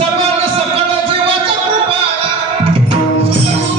समान सकळ जीवाचा कृपाळा समान सकळ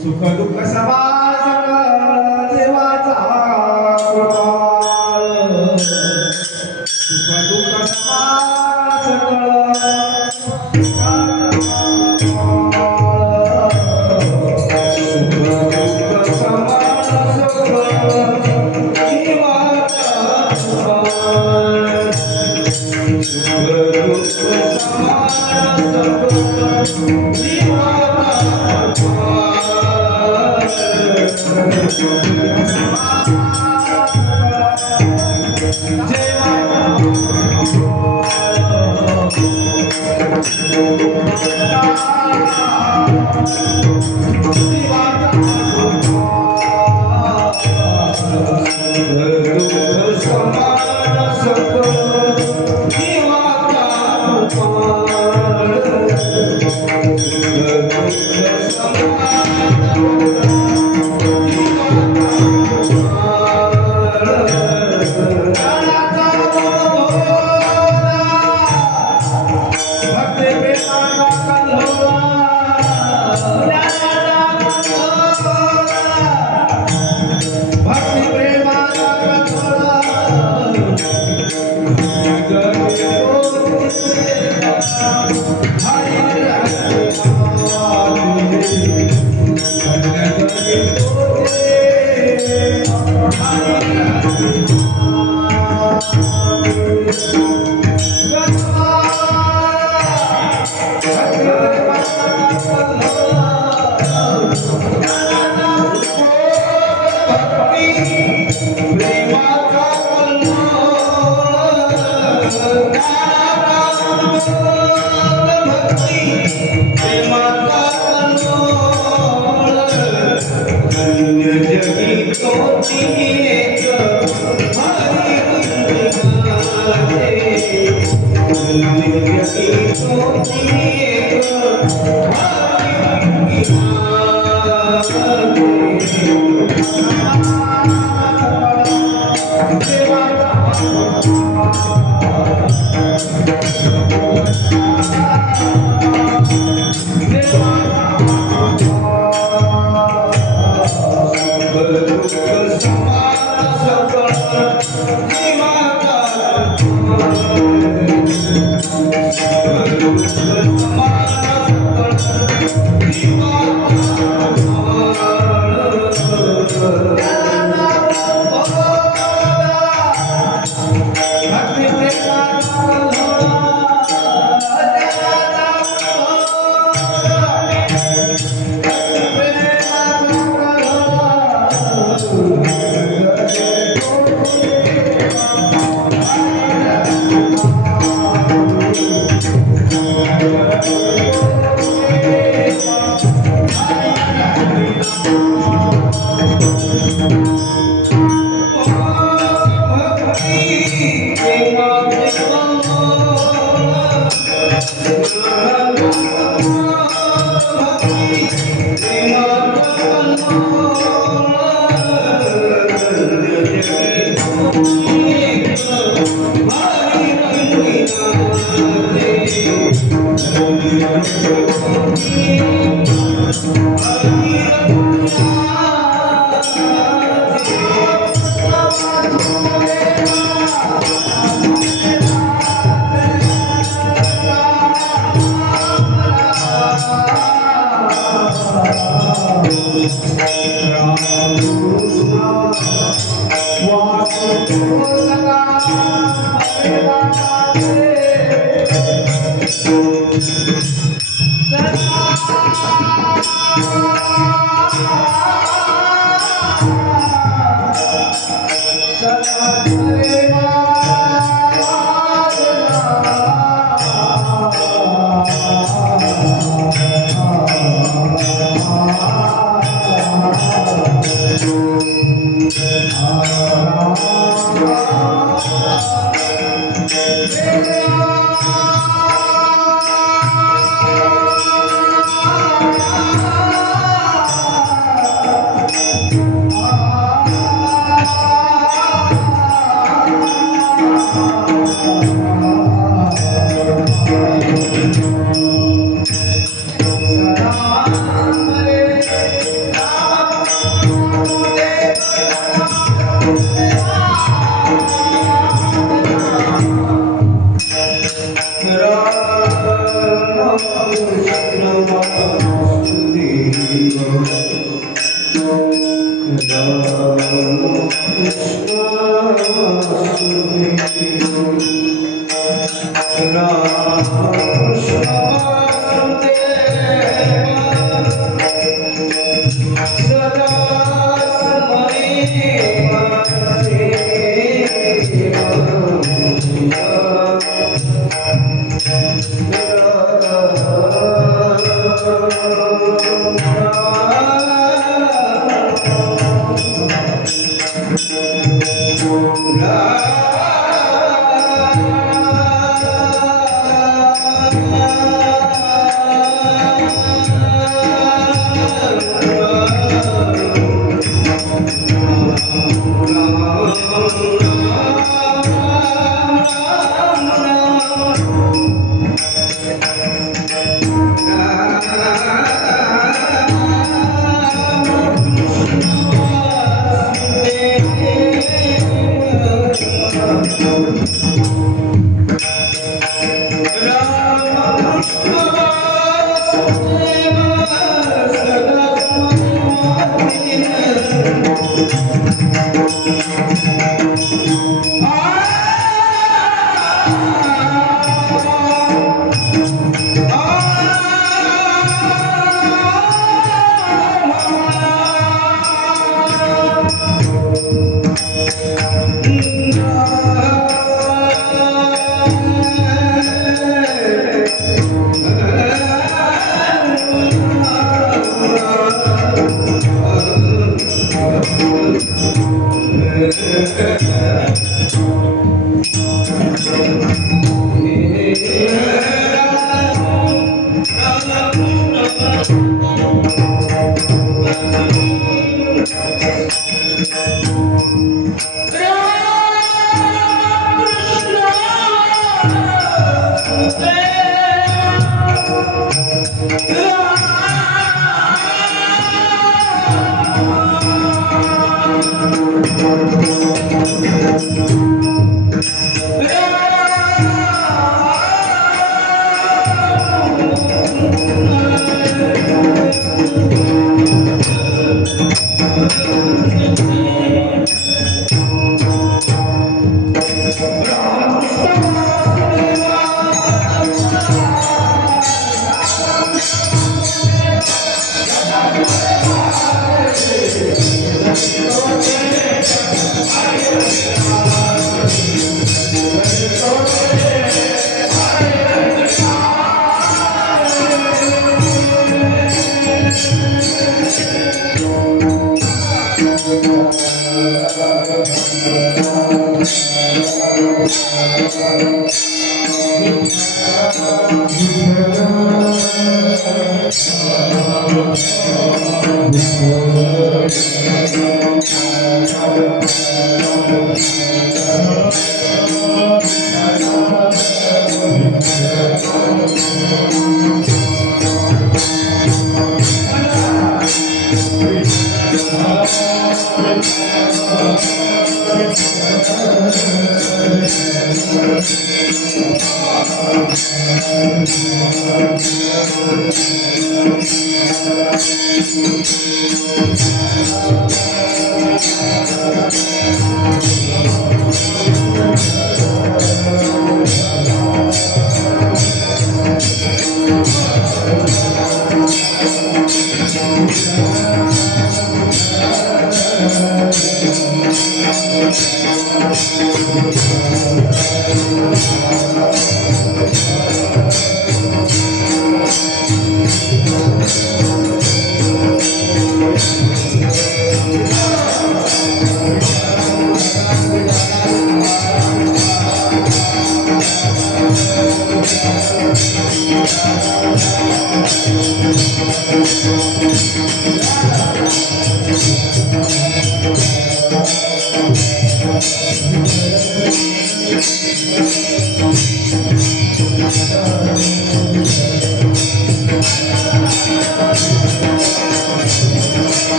सुख दुःख समास देवाचा कृपाळ सुख दुःख समास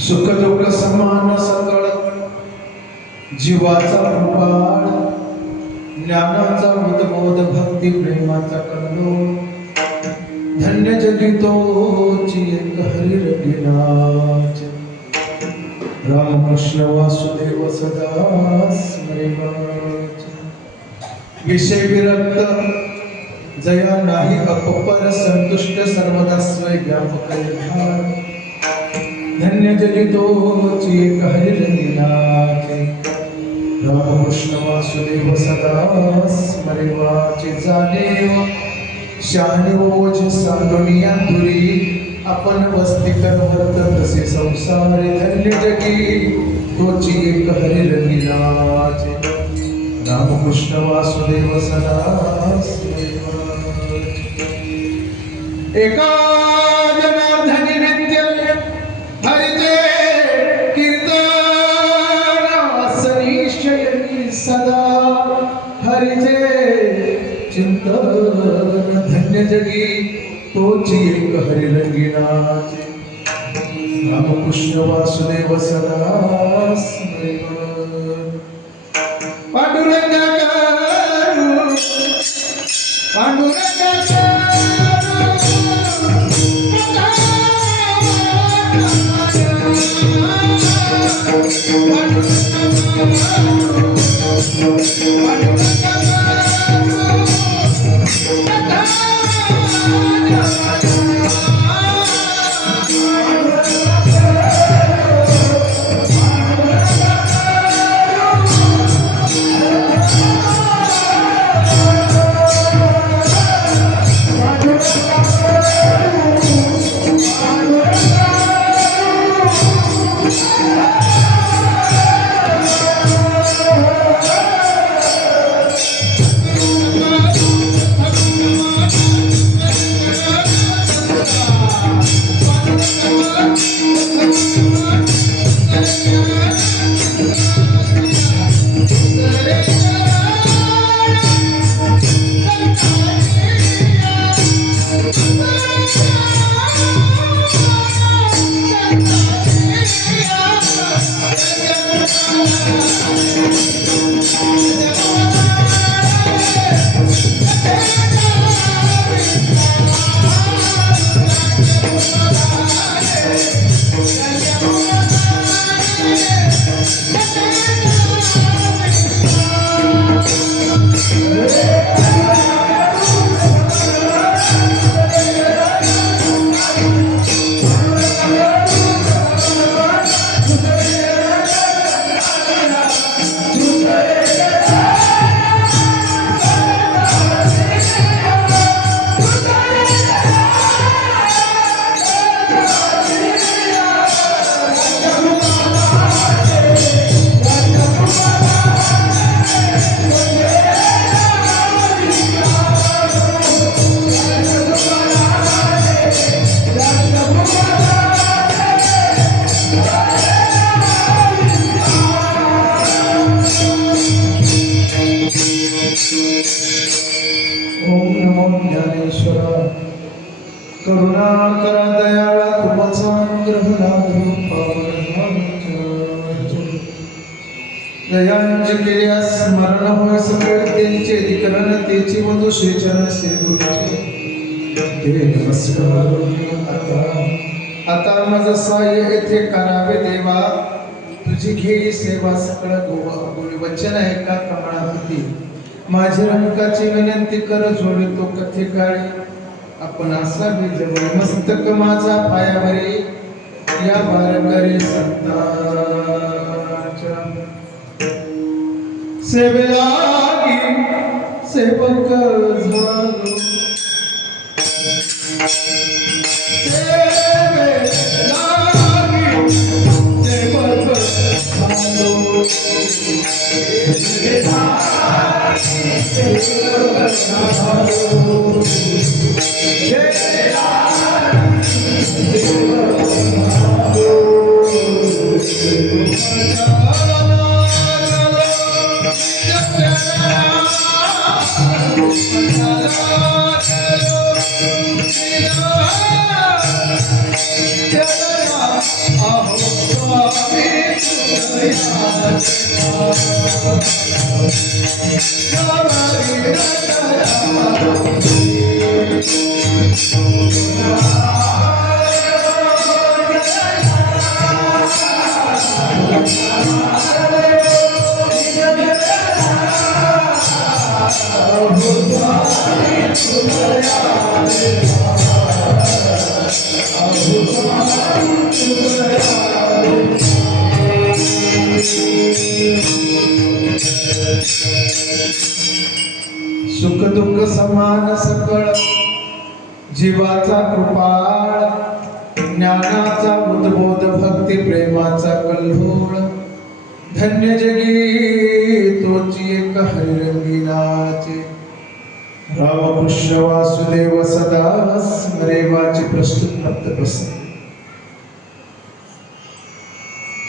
सुख दुःख समान सकळ जीवाचा रूपाळ ज्ञानाचा उद्बोध भक्ती प्रेमाचा कल्लोळ धन्य जगी तोची एक हरी रंगीनाच रामकृष्ण वासुदेव सदा स्मरेवाच विषय विरक्त जया नाही अपपर संतुष्ट सर्वदा स्वय ज्ञापक निर्धार धन्य जगी तोची एक हरी रंगीनाच रामकृष्ण वासुदेव सदा स्मरेवाचे जाणीव शहाणे ओझ सांडोनिया दुरी आपण वस्ती करवत तसे संसारी धन्य जगी तोची एक हरी रंगीनाचे रामकृष्ण वासुदेव सदा स्मरेवाचे एका जनार्दनी नित्य हरिचे सदा हरिचे चिंतन धन्य जगी तोची एक हरी रंगीनाचे रामकृष्ण वासुदेव सदा स्मरेवाच पांडुरंगा करू पांडुरंगा देवाचा अनुग्रह लाभो पावनांच्या दयांचे केल्या स्मरण होय सगळे त्यांचे अधिकरण तेची मधु श्रीचरण श्री गुरुचे ते नमस्कार आता माझा साय येथे करावे देवा तुझी घेई सेवा सकळ गोळी वचन आहे का कमळावती माझी रंकाची विनंती कर जोडतो कथे काळी आपण असावे जवळ मस्तक माझा पायावरी या वारकरी संतांच्या सेवेलागी सेवक झालो सुख दुःख समान सकळ जीवाचा कृपाळ ज्ञानाचा उद्बोध भक्ती प्रेमाचा कल्होळ धन्य जगी तोची एक हरिरंगीनाचे रामकृष्ण वासुदेव सदा स्मरेवाची प्रस्तुत भक्त प्रसन्न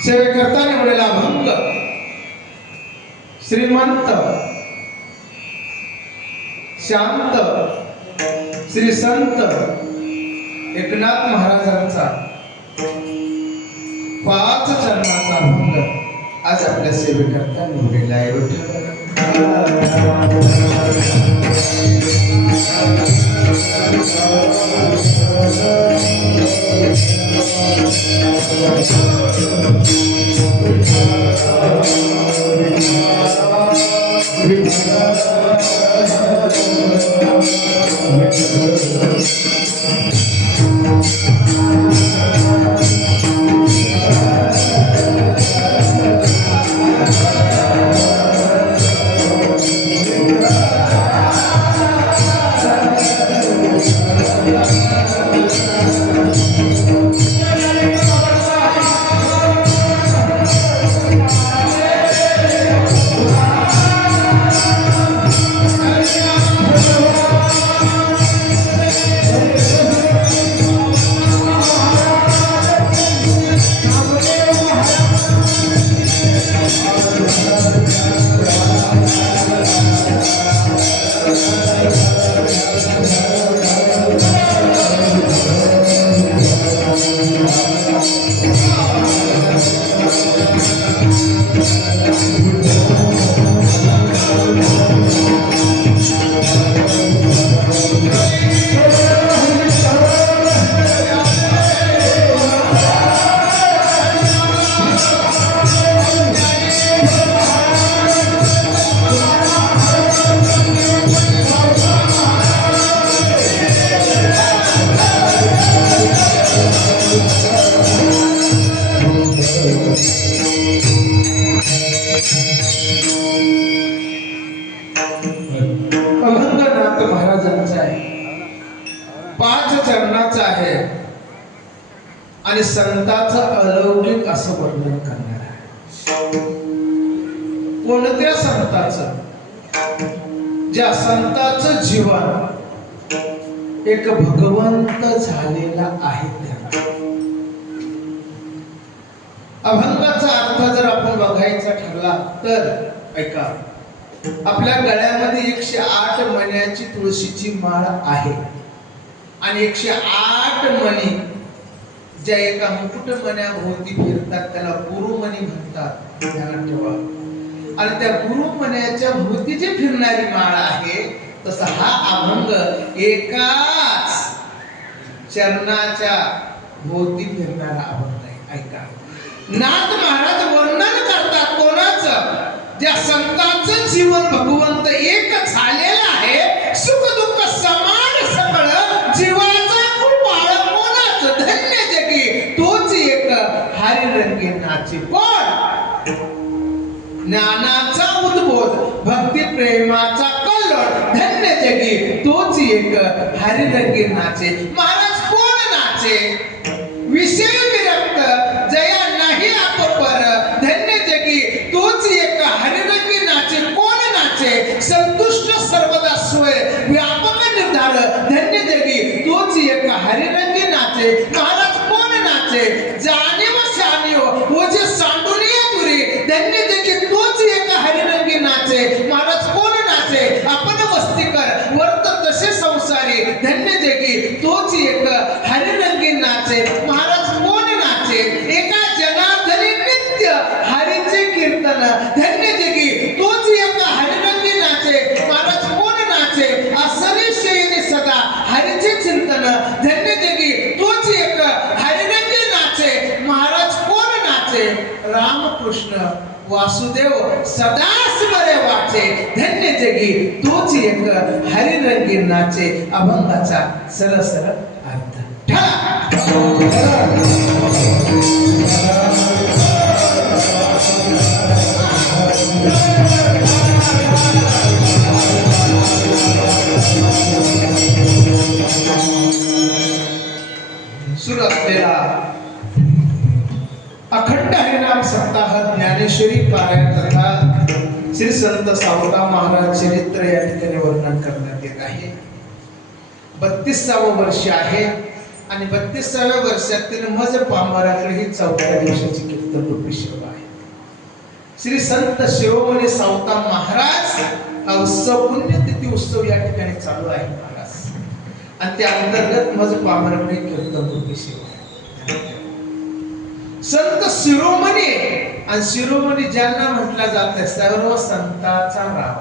सेवे करताना म्हणलेला अभंग श्रीमंत शांत श्री संत एकनाथ महाराजांचा 5 चरणाचा अभंग आज आपल्या सेवेकरता निवडलेला आहे. अभंगनाथ महाराजांचा आहे, 5 चरणाचा आहे आणि संतांचं अलौकिक असं वर्णन करणार आहे. कोणत्या संतांचं? ज्या संतांचं जीवन एक भगवंत झालेला आहे त्या. अभंगाचा अर्थ जर आपण बघायचा ठरला तर ऐका, आपल्या गळ्यामध्ये 108 मण्याची तुळशीची माळ आहे आणि 108 मणी ज्या एका मुकुटमण्याभोवती फिरतात त्याला गुरुमणी म्हणतात, ध्यानात ठेवा. आणि त्या गुरुमण्याच्या भोवती जी फिरणारी माळ आहे तसा हा अभंग एकाच चरणाच्या भोवती फिरणारा अभंग आहे. ऐका, नाथ महाराज वर्णन करतात कोणाचं? ज्या संतांचं जीवन भगवंत एक झालेलं आहे, सुख दुःख समान सगळं, जीवाचा कुळपाळ कोणाचं? धन्य जगी तोच एक हरिरंगी नाचे. कोण? ज्ञानाचा उद्बोध, भक्ती प्रेमाचा कल्लोळ, धन्य जगी तोच एक हरिरंगी नाचे. महाराज कोण नाचे? विषय विरक्त जया नाही अपर, धन्य जगी तोच एक हरिरंगी नाचे. कोण नाचे? संतुष्ट सर्वदा सोय, व्यापक निर्धार, धन्य जगी तोच एक हरिरंगी नाचे. महाराज कोण नाचे? जाणीव शानीव ओझे सांडुनिया दुरी, धन्य जगी तोच एक हरिरंगी नाचे. महाराज कोण नाचे? आपण वस्तीकर वर्त तसे संसारी, धन्य जगी तोच एक हरिरंगी नाचे. महाराज कोण नाचे? एका जनार्दनी नित्य हरीचे कीर्तन, धन्य जगी तोच एक हरिरंगी नाचे. महाराज कोण नाचे? असली शयनी सदा हरीचे चिंतन, धन्य जगी तोच एक हरिरंगी नाचे. महाराज कोण नाचे? रामकृष्ण वासुदेव सदा स्मरे वाचे, धन्य जगी तोच एक हरिरंगी नाचे. अभंगाचा सरळ अर्थ. सुरू असलेला अखंड हरिनाम सप्ताह ज्ञानेश्वरी पारायण तथा श्री संत सावता महाराज चरित्र या ठिकाणी वर्णन करण्यात येत आहे. 32वे वर्ष आहे आणि 32व्या वर्षातील मज पामराकडे ही 4थ्या दिवसाची कीर्तन रूपी सेवा आहे. श्री संत शिरोमणी सावता महाराज हा उत्सव पुण्यतिथी उत्सव या ठिकाणी चालू आहे महाराज, आणि त्या अंतर्गत मज पामराकडे कीर्तन रूपी सेवा आहे. संत शिरोमणी, आणि शिरोमणी ज्यांना म्हटलं जातं सर्व संतांचा राव.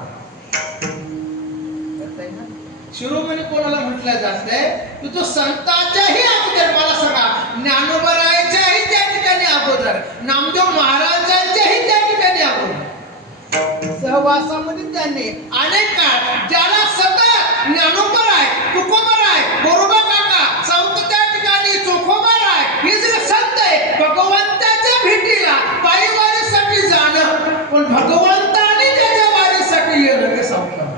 शिरोमणी कोणाला म्हटलं जातंय? तो संतांच्याही अगोदर, मला सांगा, ज्ञानोबरायांच्याही त्या ठिकाणी अगोदर, नामदेव महाराजांच्याही त्या ठिकाणी अगोदर सहवासामध्ये त्यांनी अनेक काळ ज्याला सतत ज्ञानोबराय, तुकोबराय, गोरोबा काका, संत त्या ठिकाणी चोखोबराय, हे जे संत आहे भगवंताच्या भेटीला पायवारीसाठी जाणं, पण भगवंताने त्याच्या वारीसाठी येणं ते सांगतात.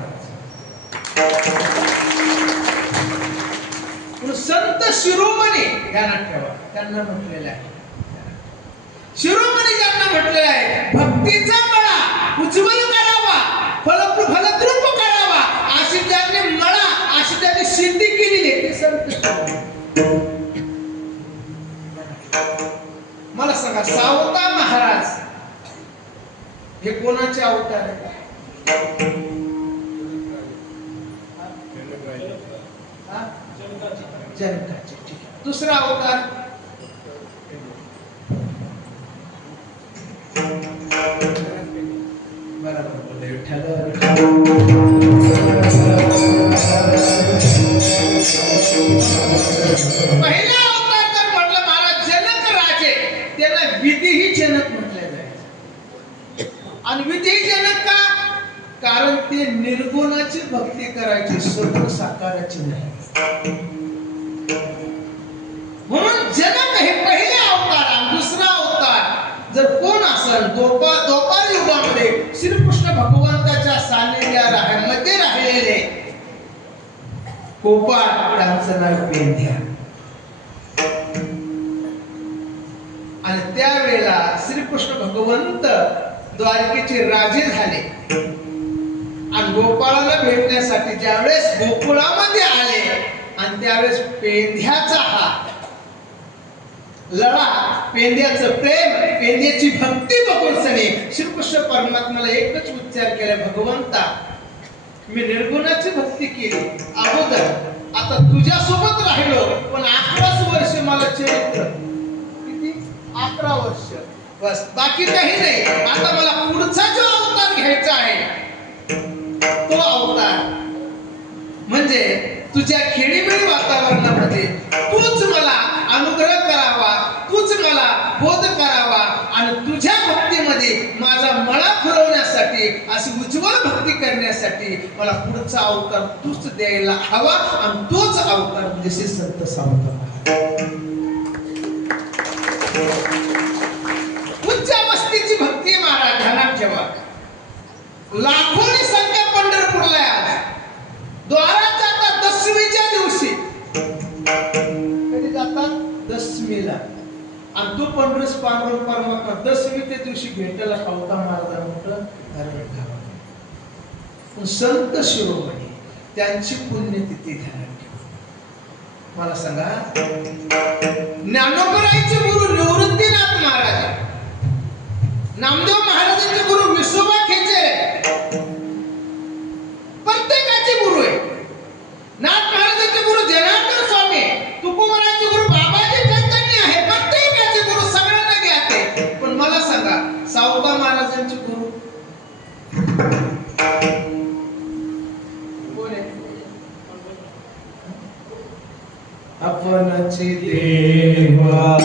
संत शिरोमणी ध्यानात ठेवा, त्यांना म्हटलेलं आहे. शिरोमणी ज्यांना म्हटलेलं आहे, भक्तीचा मळा उज्ज्वल करावा, फलद्रूप करावा, अशी त्यांनी मळा, अशी त्यांनी सिद्धी केलेली आहे ते संत. मला सांगा, सावता महाराज हे कोणाचे अवतार आहे? जनकाचे. दुसरा अवतार बरोबर बोलले विठ्ठल. पहिला अवतार तर म्हटलं महाराज जनक राजे, त्याला विधीही जनक म्हटले जायचे. आणि विधीही जनक का? कारण ते निर्गुणाची भक्ती करायची, सगुण साकाराची नाही. म्हणून जनक हे पहिले अवतार. आणि दुसरा अवतार जर कोण असेल, द्वापार युगामध्ये श्रीकृष्ण भगवंताच्या सानिध्यामध्ये राहिलेले गोपाळ, त्यांचं नाव पेंध्या. आणि त्यावेळेला श्रीकृष्ण भगवंत द्वारकेचे राजे झाले आणि गोपाळाला भेटण्यासाठी ज्यावेळेस गोकुळामध्ये आले, आणि त्यावेळेस पेंध्याचा हा लढा, पेंध्याचं प्रेम, पेंध्याची भक्ती बघून सनी श्रीकृष्ण परमात्म्याला एकच उच्चार केला, भगवंता मी निर्गुणाची भक्ती केली अगोदर, आता तुझ्या सोबत राहिलो, पण 11 वर्ष मला चरित्र 11 वर्ष बस, बाकी काही नाही. आता मला पुढचा जो अवतार घ्यायचा आहे तो अवतार म्हणजे तुझ्या खेडीमेळी वातावरणामध्ये तूच मला अनुग्रह करावा, तूच मला बोध करावा आणि तुझ्या भक्तीमध्ये माझा मळा फिरवण्यासाठी, अशी उज्ज्वल भक्ती करण्यासाठी मला पुढचा अवतार तूच द्यायला हवा. आणि तोच अवतार म्हणजे श्री संत सावता. उच्च अवस्थेची भक्ती महाराज ध्यानात ठेवा. लाखोनी संख्या पंढरपूरला आज द्वारात जातात दशमीच्या दिवशी. कधी जातात? दशमीला. आणि तो पंढरस पांडुरंग परमात्मा दशमीच्या दिवशी भेटायला सावता महाराजांना संत शिरोमणी त्यांची पुण्यतिथी ध्यानात ठेवा. मला सांगा, ज्ञानोबरायचे गुरु निवृत्तीनाथ महाराज, नामदेव महाराजांचे गुरु विसोबा खेचेरे, प्रत्येकाचे गुरु आहे. नाथ महाराजांचे गुरु जनार्दन स्वामी, तुकोबराचे गुरु बाबाजी चैतन्य आहे. प्रत्येकाचे गुरु सगळ्यांना घ्याते. पण मला सांगा, सावता महाराजांचे गुरु कोण आहे? आपणची देवा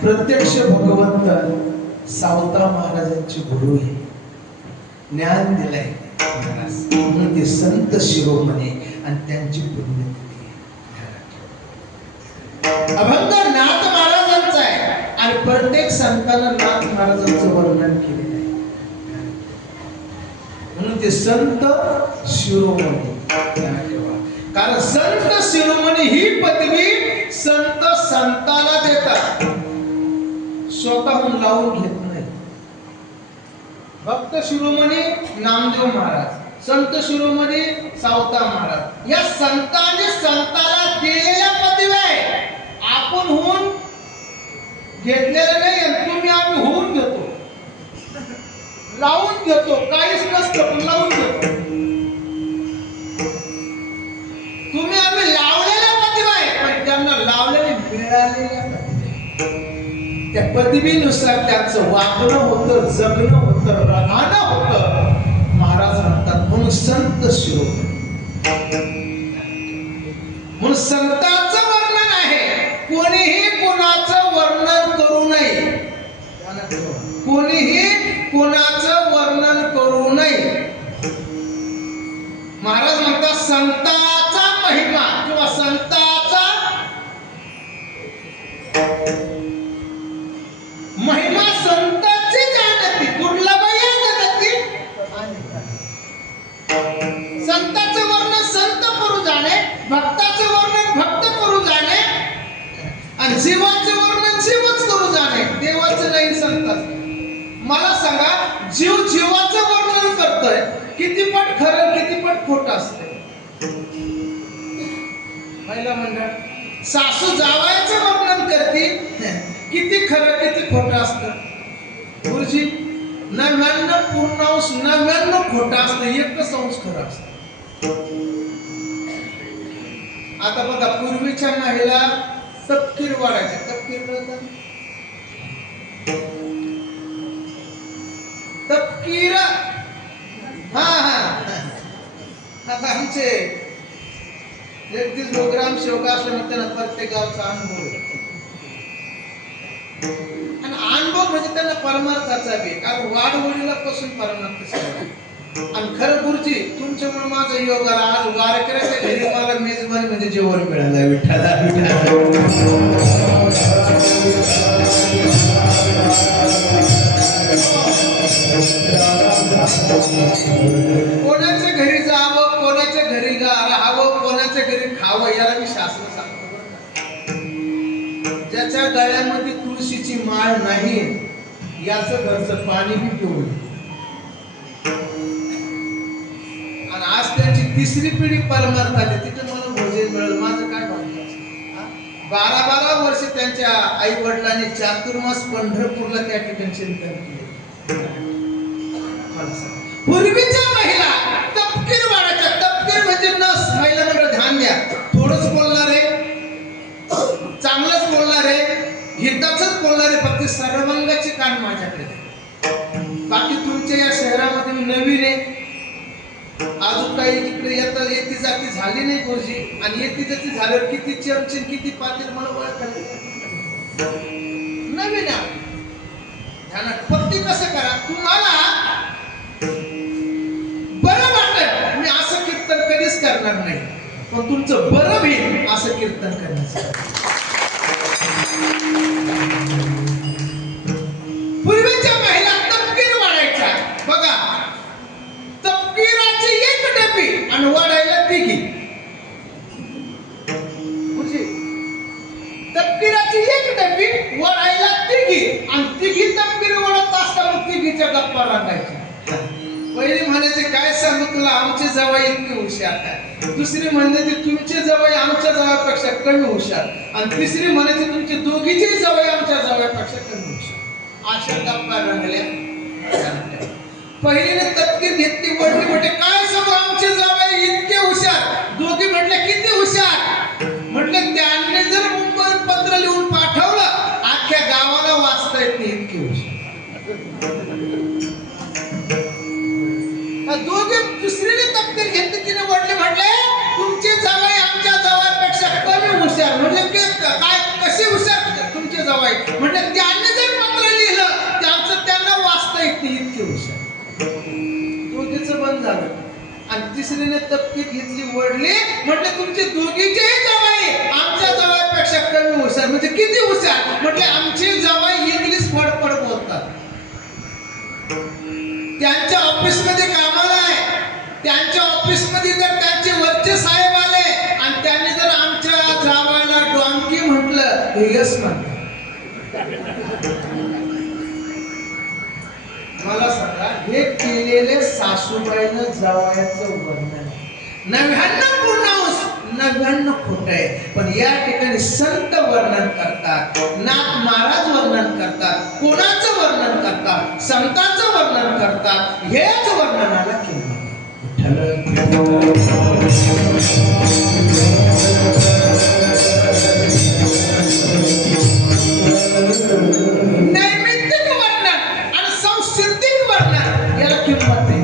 प्रत्यक्ष भगवंत सावता महाराजांचे गुरु आहे. ज्ञान दिलंय म्हणून ते संत शिरोमणी आणि त्यांची पुण्यतिथी अभंग नाथ महाराजांचा आहे. आणि प्रत्येक संतांना नाथ महाराजांचं वर्णन केलेलं आहे. म्हणून ते संत शिरोमणी. कारण संत शिरोमणी ही पदवी संत संताला देतात, स्वतःहून लावून घेत नाही. भक्त शिरोमणी नामदेव महाराज, संत शिरोमणी सावता महाराज, या संतांनी संताला दिलेल्या पदव्या आहे. आपण होऊन घेतलेलं नाही. तुम्ही आम्ही होऊन घेतो, लावून घेतो. काहीच नसतं पण लावून घेतो. तुम्ही आम्ही लावलेल्या पदव्या आहे, पण त्यांना लावलेले मिळालेल्या त्या पदवीनुसार त्यांचं वागणं होतं, जगणं होतं, राहणं होतं. महाराज म्हणतात म्हणून संत शिरोमणी. म्हणून संतांचं वर्णन आहे. कोणीही कोणाचं वर्णन करू नये. कोणीही कोणाचं वर्णन करू नये. महाराज म्हणतात संताचा महिमा किंवा संताचा महिमा संताची जाणती दुर्लभ या जगती. संताचं वर्णन संत करू जाणे, भक्ताचं वर्णन भक्त करू जाणे, आणि जीवाचं वर्णन जीवच करू जाणे. देवाचं नाही, संताचं. मला सांगा, जीव जीवाचं वर्णन करतोय, किती पट खरं किती पट खोटं असते. महिला मंडळ सासू जावयाचं वर्णन करते, किती खरं किती खोटं असतं गुरुजी? 99 पूर्णांश 99 खोटं असतं, 1 अंश खरं असतं. आता बघा, पूर्वीच्या महिला तपकीर वाढायच्या. तपकीर कळतं? तपकीर, हा हा. आता आमचे जगदीश ग्राम सेवक असल्यामुळे त्यांना प्रत्येक गावचा अनुभव आहे. आणि अनुभव म्हणजे त्यांना परमार्थाचा बी, कारण वाडवडीला पासून परमार्थ शिकला. आणि खरं गुरुजी, तुमच्यामुळे माझा योग आला. आज वारकऱ्याच्या घरी मला मेजबानी म्हणजे जेवण मिळालं. विठ्ठला कोणाच्या घरी जावं, कोणाच्या घरी राहावं, कोणाच्या घरी खावं, याला मी शास्त्र सांगतो. ज्याच्या गळ्यामध्ये तुळशीची माळ नाही, याचं घरचं पाणी बी पिऊ. आणि आज त्यांची 3री पिढी परमार्थाची, तिथे मला भोजन मिळेल. माझं काय भाग्य. 12 वर्ष त्यांच्या आई वडिलांनी चातुर्मास पंढरपूरला त्या ठिकाणी चिंतन केले. पूर्वीच्या महिला तपकीर वाढायच्या. तपकीर म्हणजे नस. महिला म्हणजे ध्यान द्या, थोडंच बोलणार आहे, चांगलंच बोलणार आहे, हिताचंच बोलणार आहे, फक्त सर्वांगाचे कान माझ्याकडे. बाकी तुमच्या या शहरामध्ये मी नवीन आहे, अजून काही इकडे येती जाती झाली नाही गुरुजी. आणि येती जाती झाल्यावर किती चमचे किती पातेल मला ओळख नवीन आहे. ध्यानात फक्त कसं करा, तुम्हाला बरं वाटेल, मी असं कीर्तन कधीच करणार नाही, पण तुमचं बरं होईल असं कीर्तन करण्याचं. पूर्वीच्या महिला तपकीर वाढायच्या. बघा, तपकिराची 1 डबी आणि वाढायला 3. तपकिराची 1 डबी वाढायला 3, आणि 3 तपकीर वाढत असताना 3च्या गप्पा रंगायच्या. पहिली म्हणायचे, काय सांगू तुला, आमचे जावई इतके हुशार आहे. दुसरी म्हणायची, तुमचे जावई आमच्या जावयापेक्षा कमी हुशार. आणि 3री म्हणायची, तुमचे दोघीचे जावई आमच्या जावयापेक्षा कमी हुशार. अशा गप्पा रंगल्या. पहिलीने तपकीर घेतली, वडली, म्हटले काय सांगू, आमचे जावई इतके हुशार. दोघी म्हटले किती हुशार? म्हटले त्यांनी जर मुंबईत पत्र लिहून पाठवलं, अख्ख्या गावाला वाचता येत नाही, इतके हुशार. दोघे दुसरीने तपकीर घेतली, तिने वडले, म्हटले तुमचे जावई आमच्या जावयापेक्षा कमी हुशार. म्हटले काय, कसे हुशार तुमचे जावई? म्हटले त्यांनी जर पत्र लिहिलं, त्याचं त्यांना वाचता येत नाही, इतके हुशार. दोघीचं बंद झालं. आणि 3रीने तपकीर घेतली, वडली, म्हटले तुमचे दोघीचे जावई आमच्या जावयापेक्षा कमी हुशार. म्हणजे किती हुशार? म्हटले आमचे जावई इंग्लिश फडफड बोलतात. त्यांच्या ऑफिस मध्ये कामाला आहे, त्यांच्या ऑफिस मध्ये जर त्यांचे वरचे साहेब आले आणि त्यांनी जर आमच्या जावायला डॉंकी म्हटलं, हे यस म्हणतात. मला सांगा, हे केलेले सासूबाईनं जावयाचं वर्णन 99 पूर्णांश 99 खोटं आहे. पण या ठिकाणी संत वर्णन करतात, नाथ महाराज वर्णन करतात, कोणाचं वर्णन करतात, संतांचं वर्णन करतात. हेच वर्णनाला किंमत. नैमित्तिक वर्णन आणि सांस्कृतिक वर्णन याला किंमत आहे.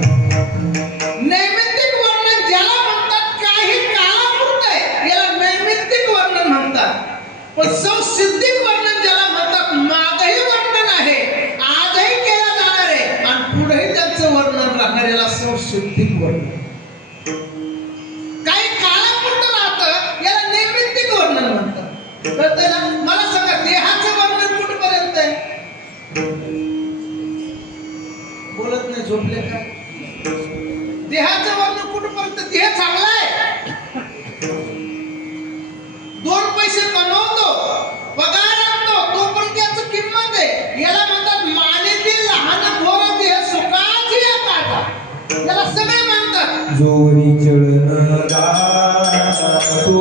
नैमित्तिक वर्णन ज्याला म्हणतात काही काळापुरतं आहे, याला नैमित्तिक वर्णन म्हणतात. पण सांस्कृतिक वर्णन ज्याला म्हणतात, मागही वर्णन आहे, आजही केलं जाणार आहे आणि पुढेही त्याचं वर्णन राहणार, याला सांस्कृतिक वर्णन. काही काळापुरतं राहतं, याला नैमित्तिक वर्णन म्हणतात. कळतंय ना? मला सांगा, देहाचं वर्णन कुठपर्यंत आहे? बोलत नाही, झोपले का? देहाचं वर्णन कुठपर्यंत? देह चांगला आहे, 2 पैसे कमवतो, पगार आणतो, तो पण त्याचं किंमत आहे. याला म्हणतात मानेतील लहान थोर देह सुखाची काढा, याला सगळे म्हणतात. जोरी चढणारा तो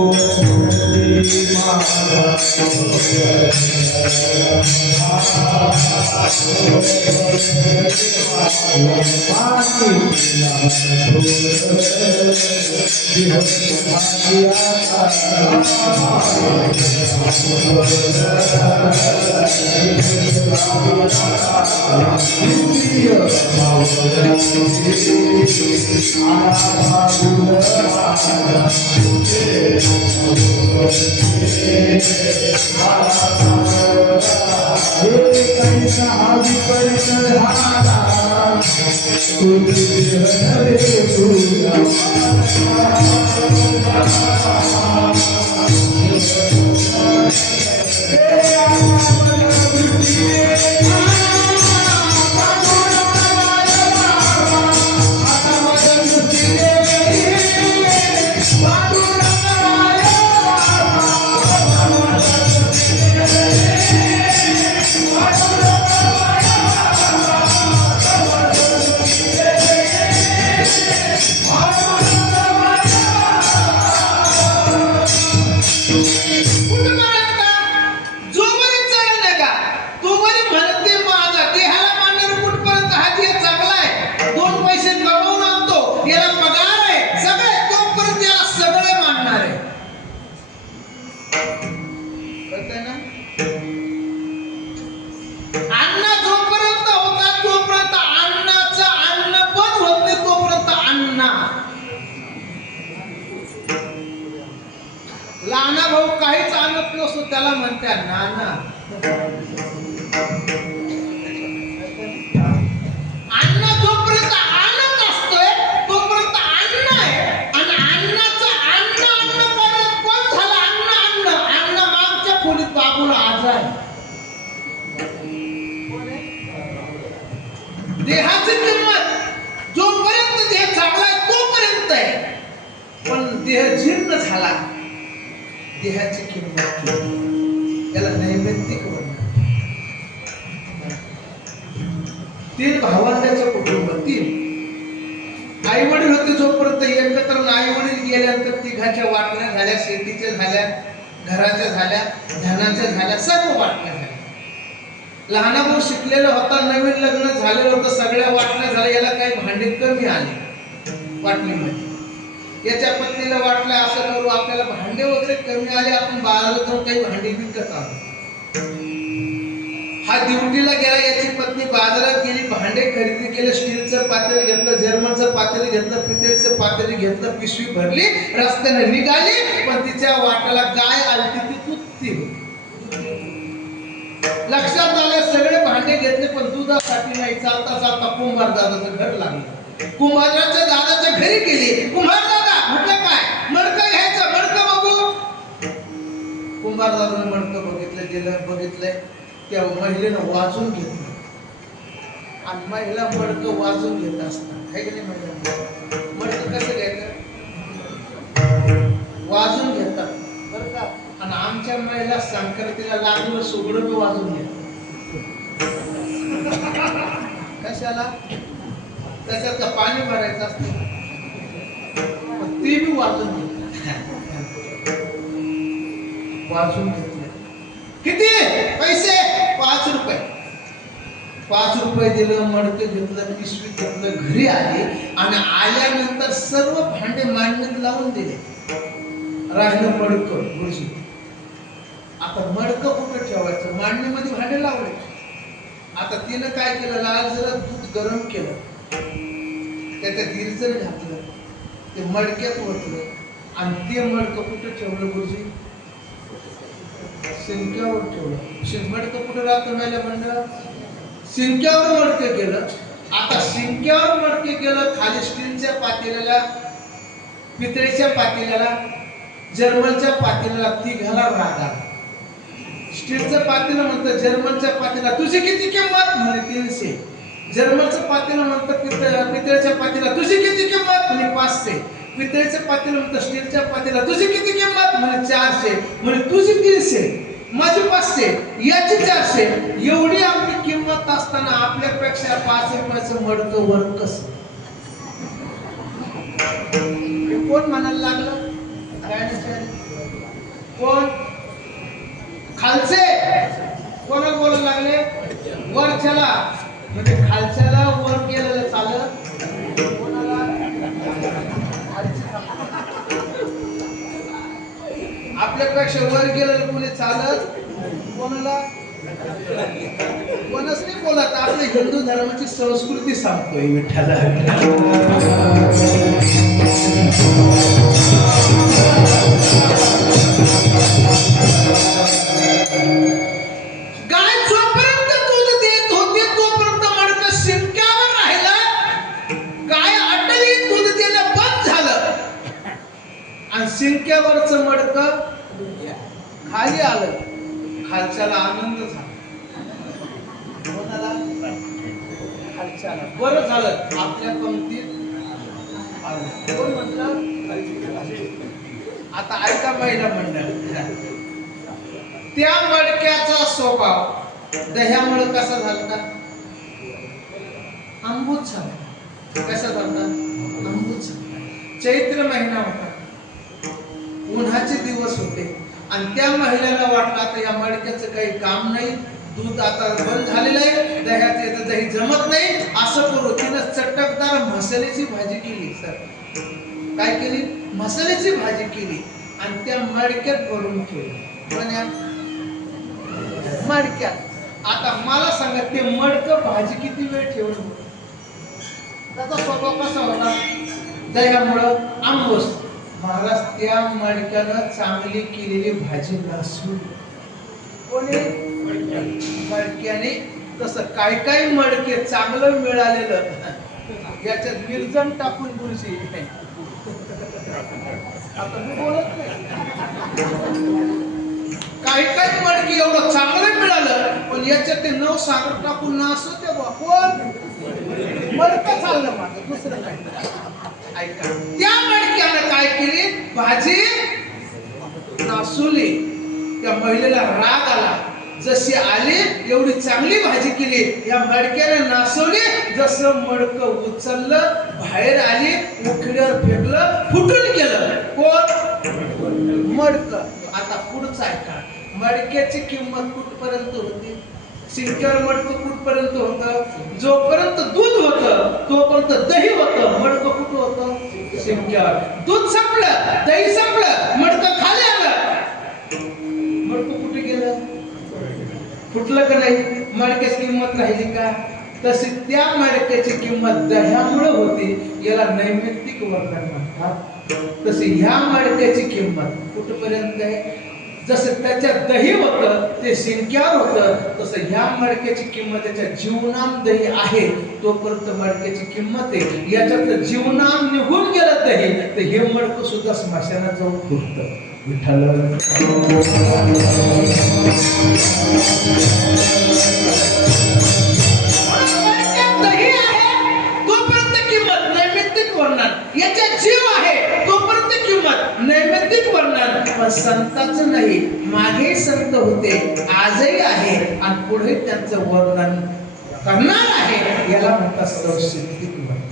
लहाना भाऊ काहीच आणत नसतो त्याला म्हणत्या नाना. अन्न जोपर्यंत आणत असतोय तोपर्यंत अन्न आहे. आणि अन्नाचं अन्न कोण झालं? अन्न मागच्या खोलीत बाबूला आज आहे. देहाची किंमत जोपर्यंत देह चांगला आहे तोपर्यंत आहे. पण देह जीर्ण झाला देहाची किंमत त्याला नैमित्तिक म्हणतात. 3 भावंडाचं कुटुंब, 3 आई वडील होते जोपर्यंत एकत्र. आई वडील गेल्यानंतर तिघाच्या वाटण्या झाल्या, शेतीच्या झाल्या, घराच्या झाल्या, धनाच्या झाल्या, सर्व वाटण्या झाल्या. लहाना भाऊ शिकलेला होता, नवीन लग्न झालेलं होतं, सगळ्या वाटण्या झाल्या. याला काही भांडे कमी आले वाटणीमध्ये. याच्या पत्नीला वाटलं असं करू, आपल्याला भांडे वगैरे कमी आले, आपण बाजारात जाऊन काही भांडी विकत आलो. हा ड्युटीला गेला, याची पत्नी बाजारात गेली, भांडे खरेदी केले. स्टीलचं पातेलं घेतलं, जर्मनचं पातेलं घेतलं, पितळेचं पातेलं घेतलं, पिशवी भरली, रस्त्याने निघाली. पण तिच्या वाटाला गाय आली, ती कुत्ती. लक्षात आलं, सगळे भांडे घेतले पण दुधासाठी नाही. चालता चालता कुंभार दादाचं घर लागलं. कुंभाराच्या दादाच्या घरी गेली. कुंभार दादा म्हटलं काय? मडकं घ्यायचं, मडकं बघू. कुंभार दादाने मडकं बघितलंय. त्या महिलेनं वाजून घेतलं. आणि महिला मडकं वाजून घेत असतात, है की नाही? महिला मडकं कसं घ्यायचं? वाजून घेतात बरं का. आणि आमच्या महिला संक्रांतीला लागलं सुगडं वाजून घेतात. कशाला? त्याच्यात पाणी भरायचं असतं, ती बी वाजून घेतलं. किती पैसे? 5 रुपये. 5 रुपये दिलं, मडकं घेतलं, पिशवी घेतलं, घरी आले. आणि आल्यानंतर सर्व भांडे मांडणीत लावून दिले. राहिलं मडकं गुरुजी. आता मडकं कुठं ठेवायचं? मांडणीमध्ये भांडे लावले. आता तिनं काय केलं? लाल जरा दूध गरम केलं, त्याच्यात हिरजण घातलं, ते मडक्यात ओतलं. आणि ते मडकं कुठं ठेवलं गुरुजी? शिंक्यावर ठेवलं. मडकं कुठं राहतं माझ्या मंडळात? शिंक्यावर मडकं केलं. आता शिंक्यावर मडकं केलं, खाली स्टीलच्या पातेल्याला, पितळेच्या पातेल्याला, जर्मनच्या पातेल्याला, तिघाला राग आला. स्टीलचं पातेलं म्हणतं जर्मनच्या पातेला, तुझी किती किंमत? म्हणे 300. जर्मनचं पातेलं म्हणतं पितळेच्या पातेला, तुझी किती किंमत? म्हणे 500. पितळेचं पातेलं म्हणतं स्टीलच्या पातेला, तुझी किती किंमत? म्हणे 400. म्हणे तुझी 300, माझी 500, याची 400. एवढी आपली किंमत असताना आपल्यापेक्षा 5 रुपयाचं मडकं वर कसं? कोण म्हणायला लागलं? कोण? खालचे कोणाला बोलायला लागले? वरच्याला. म्हणजे खालच्याला वर केलेलं चालत कोणाला? आपल्यापेक्षा वर गेलेलं कोणी चालत कोणाला? कोणच नाही बोलत. आपल्या हिंदू धर्माची संस्कृती सांगतोय विठ्ठला. गाय जोपर्यंत दूध देत होती तोपर्यंत मडकं शिंक्यावर राहिलं. गाय अटली, दूध देणं बंद झालं आणि शिंक्यावरचं मडकं खाली आलं. खालच्याला आनंद झाला. कोणाला? खालच्याला. बरं झालं आपल्या पंक्तीत आलं. कोण म्हटलं? आता ऐका महिला मंडळ. त्या मडक्याचा स्वभाव दह्यामुळे कसा झाला? आंबूत झाला. कसा झाला? आंबूत झाला. चैत्र महिना होता, उन्हाचे दिवस होते आणि त्या महिलेला वाटलं आता या मडक्याचं काही काम नाही, दूध आता बंद झालेलं आहे, दह्यात येतं दही जमत नाही, असं करू. तिनं चटकदार मसाल्याची भाजी केली. सर काय केली? मसाल्याची भाजी केली आणि त्या मडक्यात भरून ठेवली. मडक्यात. आता मला सांगा ते मडकं भाजी किती वेळ ठेवलं? त्याचा स्वभाव कसा होता? दह्यामुळं आंबूस. महाराज त्या मडक्यानं चांगली केलेली भाजी नसून कोणी? मडक्याने. तसं काय काय मडके चांगलं मिळालेलं याच्यात विरजण टाकून बुरशी. आता मी बोलत नाही. काही काही मडकी एवढं चांगलं मिळालं पण याच्यात ते 9 साखर टाकून नासू ते कोण? मडकं चाललं माझं, दुसरं काय. ऐका, त्या मडक्यानं काय केली? भाजी नासुली. त्या महिलेला राग आला. जशी आली एवढी चांगली भाजी केली, या मडक्याने नासवली. जसं मडकं उचललं, बाहेर आली, उखड्यावर फेकलं, फुटून गेलं. कोण? मडकं. आता पुढचं ऐका. मडक्याची किंमत कुठपर्यंत होती? शिंक्यावर मडकं कुठपर्यंत होतं? जोपर्यंत दूध होतं तोपर्यंत दही होतं. मडकं कुठं होतं? शिंक्यावर. दूध संपलं, दही संपलं, मडकं खाली आलं. मडकं कुठे गेलं? फुटलं का नाही? मडक्याची किंमत राहिली का? तशी त्या मडक्याची किंमत दह्यामुळे होती. याला नैमित्तिक वर्णन म्हणतात. तशी ह्या मडक्याची किंमत कुठपर्यंत आहे? जसं त्याच्यात दही होतं ते शिंक्यावर होतं, तसं ह्या मडक्याची किंमत त्याच्या जीवनाम दही आहे तोपर्यंत मडक्याची किंमत आहे. याच्यातलं जीवनाम निघून गेलं दही तर हे मडकं सुद्धा स्मशानात जाऊन फुटतं. विठ्ठल दही आहे तोपर्यंत किंमत नैमित्तिक वर्णन. याच्यात जीव आहे तोपर्यंत किंमत नैमित्तिक वर्णन. पण संतांचं नाही. मागे संत होते, आजही आहे आणि पुढे त्यांचं वर्णन करणार आहे. याला म्हणतात सौसिद्धिक वर्णन.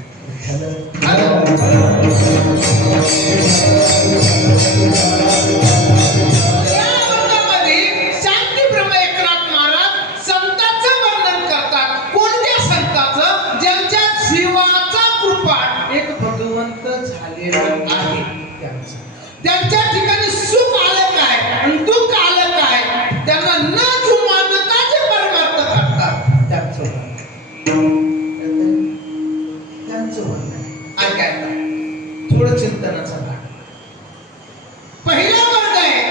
शांतीब्रह्म एकनाथ महाराज संतांचं वर्णन करतात. कोणत्या संतांचं? ज्यांच्या जीवाचा कृपाट एक भगवंत झालेला आहे त्यांचं. त्यांच्या ठिकाणी सुख आलं काय आणि दुःख आलं काय त्यांना न जुमानता जे परमार्थ करतात त्यांचं वर्णन. काय थोडं चिंतनाचा भाग. पहिला वर्ग आहे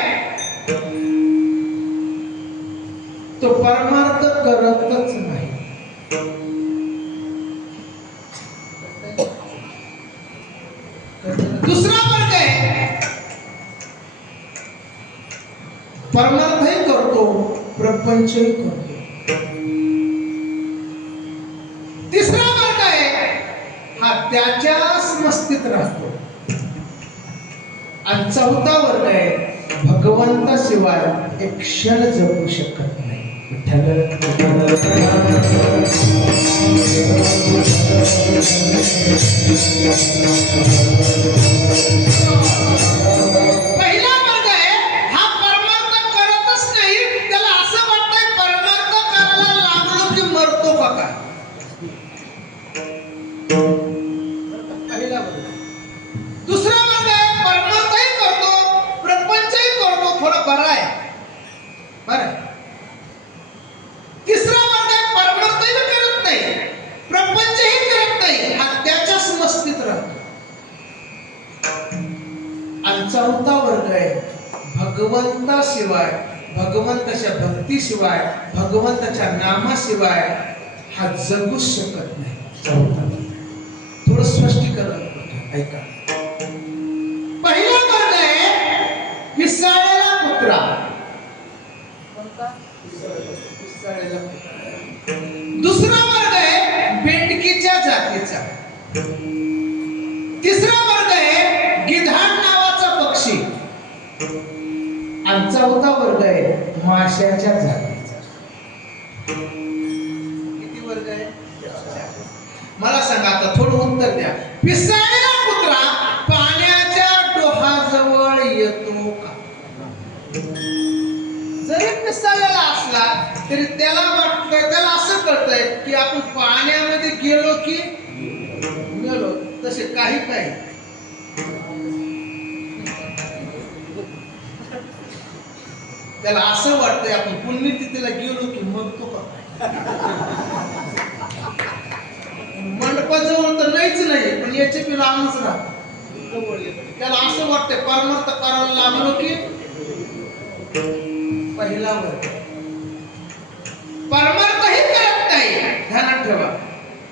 तो परमार्थ करतच नाही. दुसरा वर्ग आहे परमार्थही करतो, प्रपंचही करतो. तिसरा वर्ग आहे हा त्याच्याच मस्तीत राहतो. आणि चौथा वर्ग आहे भगवंताशिवाय एक क्षण जगू शकत नाही. पहिला वर्ग आहे हा परमार्थ करतच नाही, त्याला चौथा वर्ग आहे भगवंताशिवाय, भगवंताच्या भक्तीशिवाय, भगवंताच्या नामाशिवाय हा जगूच शकत नाही. चौथा थोडं स्पष्टीकरण ऐका. पहिला वर्ग आहे पिसाळलेला कुत्रा. पिसाळलेला कुत्रा. दुसरा वर्ग आहे बेंडकीच्या जातीचा. तिसरा वर्ग आहे गिधाड नावाचा पक्षी. आणि चौथा वर्ग आहे माशाच्या जातीचा. किती वर्ग आहे? मला सांगा आता थोडं उत्तर द्या. पिसाळलेला कुत्रा पाण्याच्या डोहाजवळ येतो का? जरी पिसाळलेला असला तरी त्याला वाटतं, त्याला असं कळतंय की आपण पाण्यामध्ये गेलो की गेलो. तसे काही काही त्याला असं वाटतंय आपण पुण्यतिथीला गेलो की मरतो का. मंडपाजवळ तर नाहीच नाही, पण याचे पी लांबच राहत. त्याला असं वाटतंय परमार्थ करायला लागलो की. पहिला वर्ग परमार्थही करत नाही, ध्यानात ठेवा.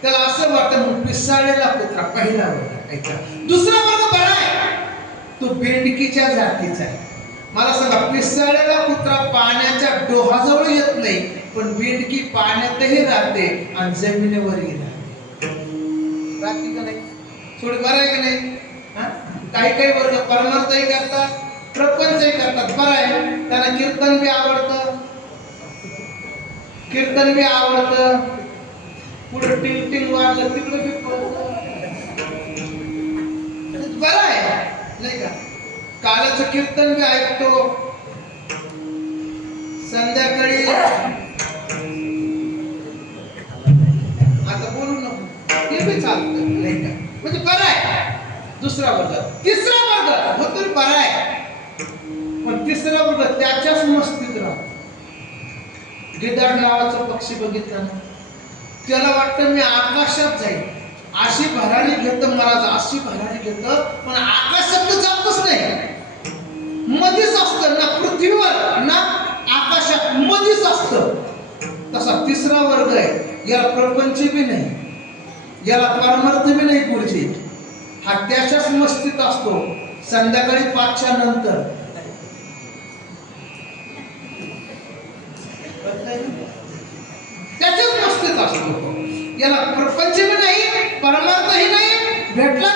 त्याला असं वाटतं मग पिसाळलेला कुत्रा पहिला वर्ग. ऐका, दुसरा वर्ग बरा आहे, तो बेंडकीच्या जातीचा आहे. मला सांगा, पिसाळलेला कुत्रा पाण्याच्या डोहाजवळ येत नाही, पण बेंडकी पाण्यातही राहते आणि जमिनीवरही राहते. राहते का नाही? थोडी बरं आहे का नाही? काही काही वर्ग परमार्थही करतात, प्रपंचही करतात. बरं आहे, त्यांना कीर्तन बी आवडतं, कीर्तन बी आवडतं, पुढे टिंग टिंग वाजलं तिकडे बी पळतं. बरं आहे नाही का? कालाचं कीर्तन बी ऐकतो, संध्याकाळी आता बोलू नको ते बी चालतं नाही का? म्हणजे बरं आहे. दुसरा वर्ग. तिसरा वर्ग होतो बरा आहे, पण तिसरा वर्ग त्याच्याच मस्तीत राहतो. गिधाड नावाचा पक्षी बघितला ना, त्याला वाटतं मी आकाशात जाईल, अशी भरारी घेतं महाराज, अशी भरारी घेतं, पण आकाशात तर जातच नाही, मध्येच असतं. ना पृथ्वीवर ना आकाशात, मध्येच असतं. तसा तिसरा वर्ग आहे. याला प्रपंच बी नाही, याला परमार्थ बी नाही पुढची. हा त्याच्याच मस्तीत असतो. संध्याकाळी 5च्या नंतर त्याच्याच मस्तीत असतो. याला प्रपंच बी नाही, परमार्थही नाही. भेटला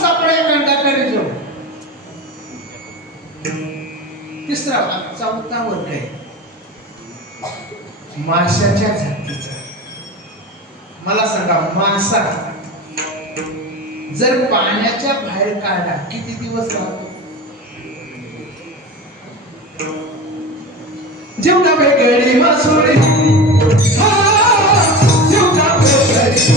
सापड्या कंडाकडे जाऊ. तिसरा चौथा वर्ग आहे माशाच्या जातीचा. मला सांगा, मासा जर पाण्याच्या बाहेर काढला किती दिवस राहतो? जेवढा वेगळी मासोळी, जेवढा वेगळी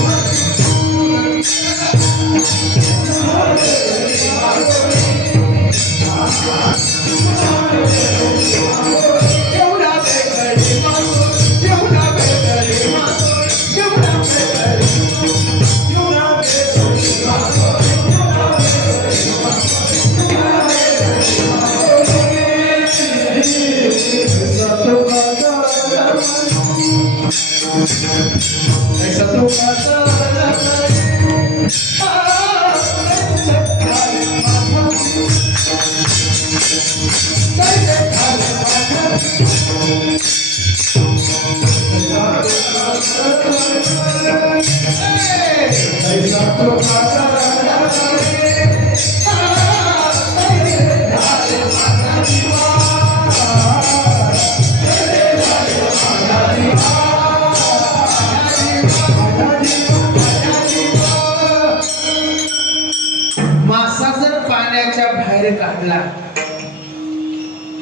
मासा जर पाण्याच्या बाहेर काढला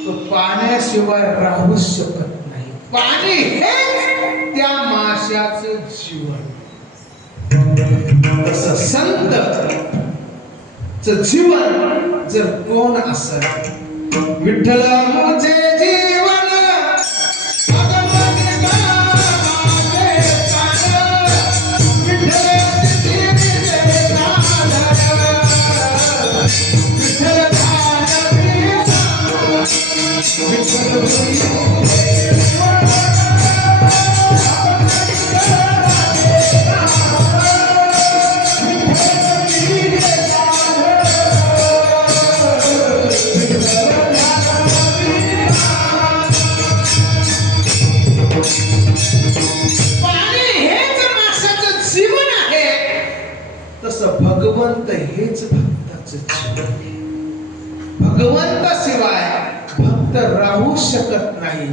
तो पाण्याशिवाय राहूच शकत नाही. पाणी हेच त्या माशाचं जीवन. तसं संतचं जीवन जर कोण असेल, विठ्ठल मुझे जीवन विठ्ठल भगवंत हेच भक्ताचे भगवंताशिवाय भक्त राहू शकत नाही.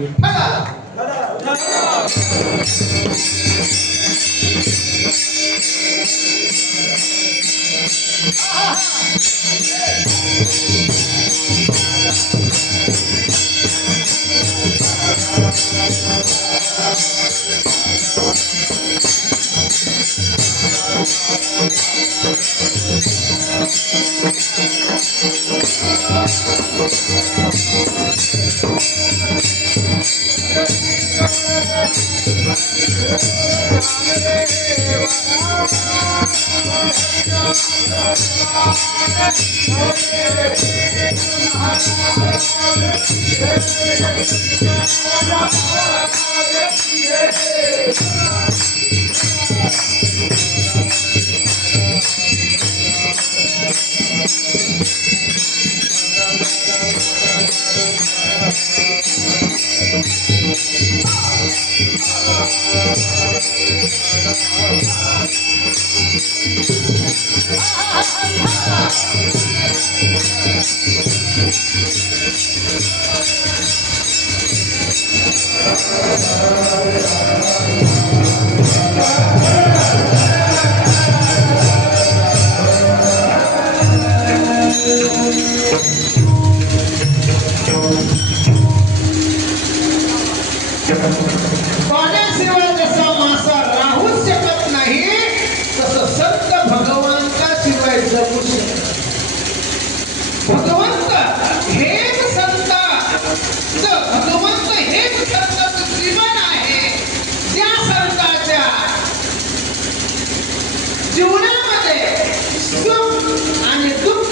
पाण्याशिवाय जसा मासा राहू शकत नाही तसं संत भगवंता शिवाय जगू शकत. भगवंत हेच संत, भगवंत हेच संताचं जीवन आहे. त्या संताच्या जीवनामध्ये सुख आणि दुःख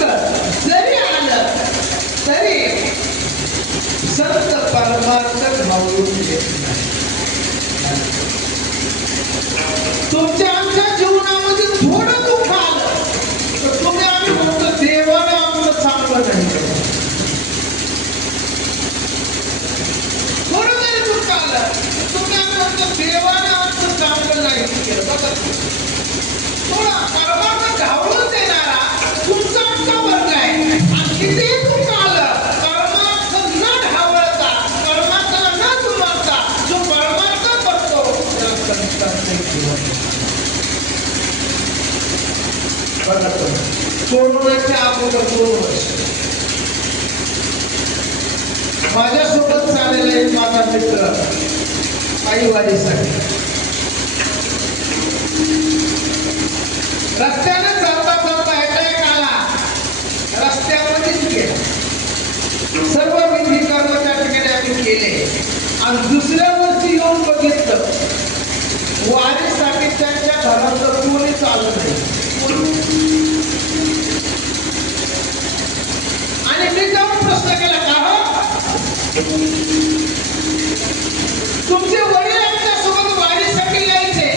जरी आलं तरी संत परमार्थ घालून घेत नाही. तुमच्या आमच्या जीवनामध्ये थोडं दुःख आलं तर तुम्ही आम्ही म्हणतो देवाने आमचं चांगलं नाही केलं. थोडं जरी दुःख आलं तुम्ही आम्ही म्हणतो देवाने आमचं चांगलं नाही केलं. बघा थोडा परमार्थ घालून देणारा तुमचा आमचा वर्ग आहे. आणि किती दुःख आलं परमार्थ न ढावळता परमार्थाला न जुमानता जो परमार्थ करतो त्या संतांचे जीवन. बघा कोरोनाच्या अगोदर 2 वर्ष माझ्यासोबत चाललेला एक माझा मित्र काही वारीसाठी रस्त्याने चालता चालता अटॅक आला. रस्त्यामध्येच गेला. सर्व विधी कर्म त्या ठिकाणी आम्ही केले आणि दुसऱ्या वर्षी येऊन बघितलं वारीसाठी त्यांच्या घरात कोणी चालत नाही. आणि मी जाऊन प्रश्न केला का तुमचे वडील आमच्यासोबत वारीसाठी यायचे.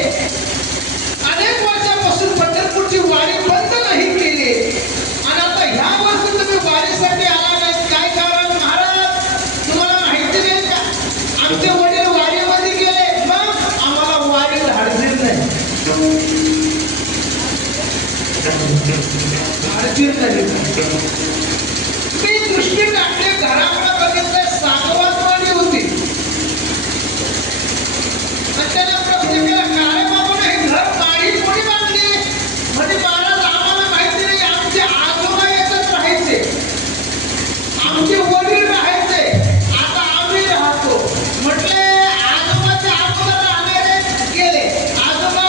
अनेक वर्षापासून पंढरपूरची वारी बंद नाही केली आणि आता ह्या वर्षी तुम्ही वारीसाठी आला नाही. काय कारण महाराज तुम्हाला माहिती नाही का आमचे वडील वारीमध्ये गेले मग आम्हाला वारी धाडली नाही. मी दृष्टी टाकले घराकडे बघितलं सागवादवाडी होती आणि त्याला प्रश्न केला काय बाबा हे घर पाणी कोणी बांधली. म्हणजे महाराज आम्हाला माहिती नाही आमचे आजोबा याच्यात राहायचे आमचे वडील राहायचे आता आम्ही राहतो. म्हटले आजोबाच्या अगोदर राहणारे गेले आजोबा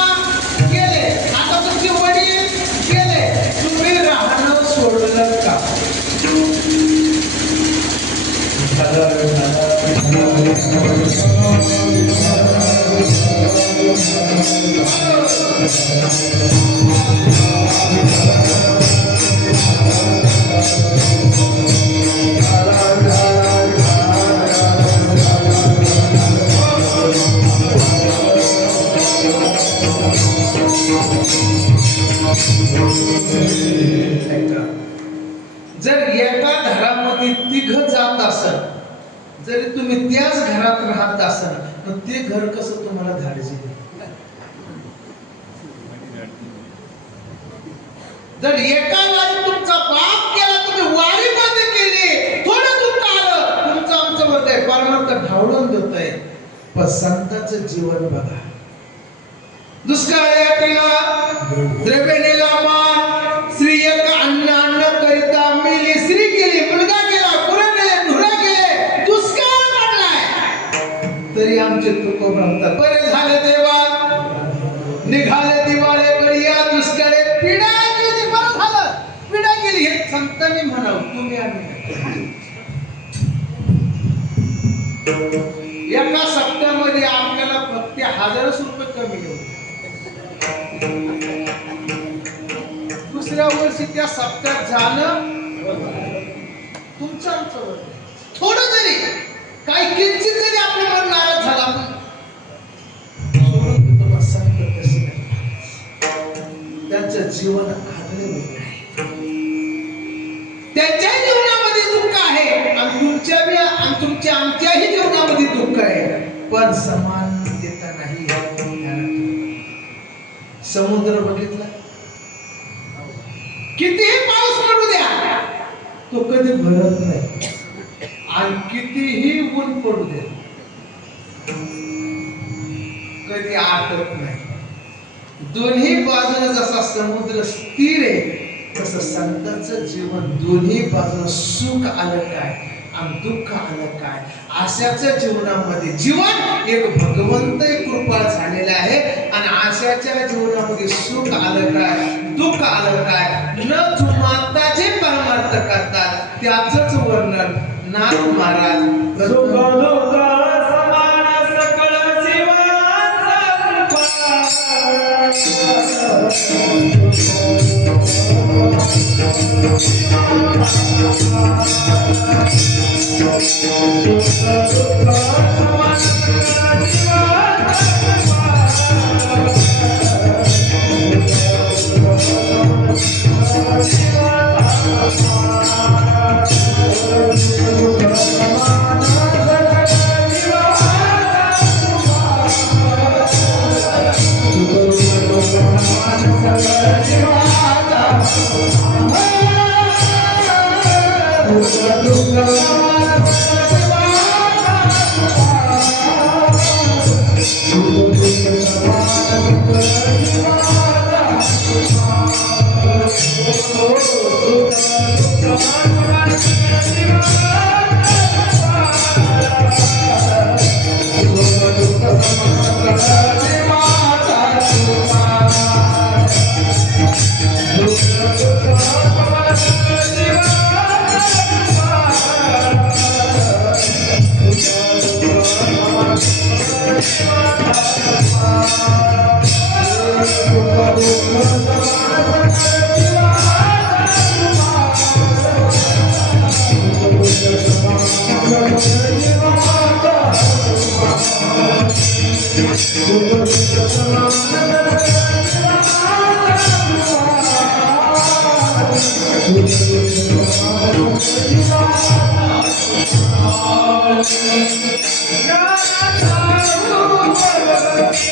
गेले आता तुमचे वडील गेले तुम्ही राहणं सोडलं का. तिघ जात असाल जरी तुम्ही त्याच घरात राहत असाल तर ते घर कसं तुम्हाला धाडचे जर एका वारी तुमचा बाप केला तुम्ही वारी मध्ये केली थोडं दुःख आलं तुमचं आमचं वर्ग आहे परमार्थ ढावळून देत आहे पण संतांचं जीवन बघा दुष्काळ यातीला द्रव्यनेला मान स्त्री एक अन्न करिता मिली स्त्री केली मुलगा केला पुरा केले धुरा केले दुष्काळ पडलाय तरी आमचे तुकोब म्हणतात बरे झाले देवा निघाले दिवाळे बढिया दुष्काळे पिढा केली बरं झालं पिढा केली हे संतांनी म्हणावं तुम्ही आम्ही एका सप्त्यामध्ये आपल्याला फक्त 1000 रुपये कमी येऊ दुसऱ्या वर्षी त्या सप्त्यात जाणं तुमचं आमचं थोडं जरी काही किंचित जरी आपलं मन नाराज झाला आपण सोडून तुम्हाला संत कसे त्यांचं जीवन आगळे त्यांच्या जीवनामध्ये दुःख आहे आणि आमच्याही जीवनामध्ये दुःख आहे पण समानतेता नाही समुद्र बघितला कितीही पाऊस पडू द्या तो कधी भरत नाही आणि कितीही ऊन पडू दे कधी आटत नाही दोन्ही बाजूने जसा समुद्र स्थिर आहे तसं संतांचं जीवन दोन्ही बाजूला सुख आलं काय आणि दुःख आलं काय आशाच्या जीवनामध्ये जीवन एक भगवंत कृपा झालेला आहे आणि आशाच्या जीवनामध्ये सुख आलं काय दुःख आलं काय न जुमानता जे परमार्थ करतात त्याचंच वर्णन नाथ महाराज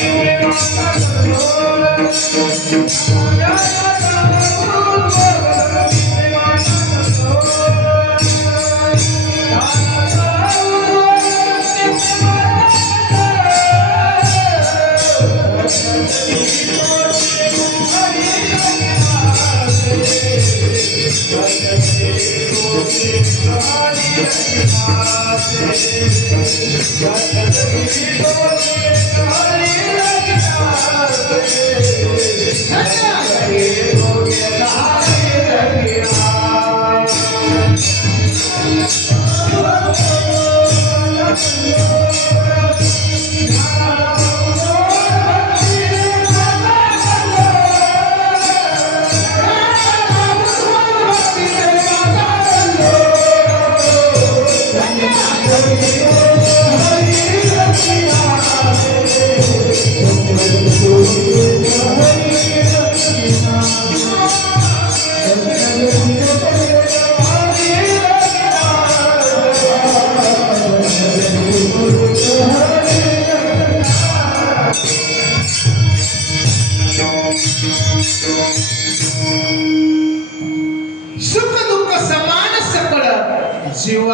Hare Krishna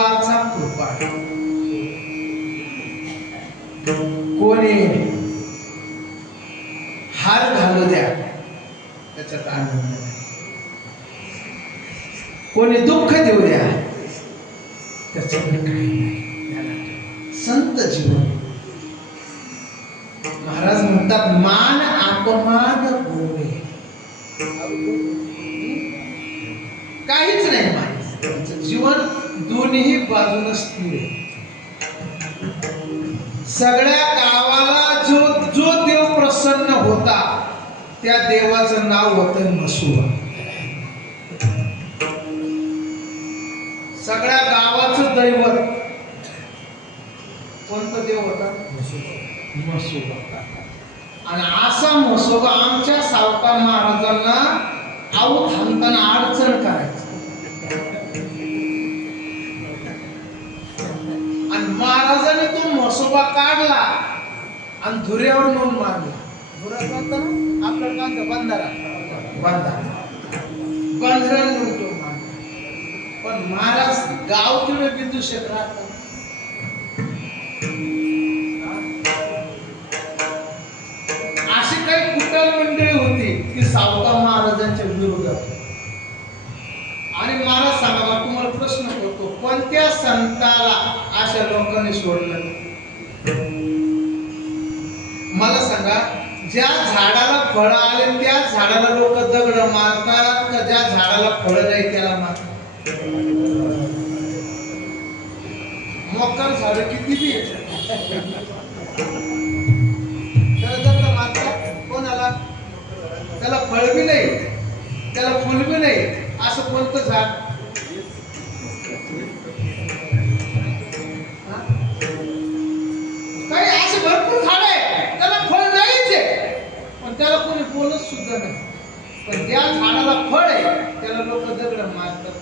देवाचा कृपा. कोणी हार घालू द्या त्याच्यात आनंद नाही, कोणी दुःख देऊ द्या त्याच्यात काही नाही. संत जीवन. महाराज म्हणतात मान अपमान गोवे, काहीच नाही माहिती. जीवन दोन्ही बाजून स्थिर आहे. सगळ्या गावाला जो देव प्रसन्न होता त्या देवाचं नाव होतं मसुबा. सगळ्या गावाचं दैवत कोणतं देव होता? मसुबा. आणि असा मसोबा आमच्या सावकार महाराजांना आऊ थांबताना अडचण करायचं. आणि महाराजांनी तो मसोबा काढला आणि धुऱ्यावर नेऊन मारला. धुऱ्यात ना आपल्याला काय बंधारा बंधारा नेऊन तो मारला. पण महाराज गाव तिकडे बिंदू शकत मंडळी होती की सावकार महाराजांच्या विरोधात. आणि महाराज सांगा तुम्हाला प्रश्न करतो, कोणत्या संताला अशा लोकांनी सोडलं? मला सांगा, ज्या झाडाला फळ आले त्या झाडाला लोक दगड मारतात का ज्या झाडाला फळ नाही त्याला मारतात? मोकार झाड किती बी कोणाला त्याला फळ बी नाही त्याला फुल बी नाही असं कोणतं झाड? काही असे भरपूर झाड आहे त्याला फळ नाहीच आहे पण त्याला कोणी बोलत सुद्धा नाही. पण ज्या झाडाला फळ आहे त्याला लोक दगड मारतात.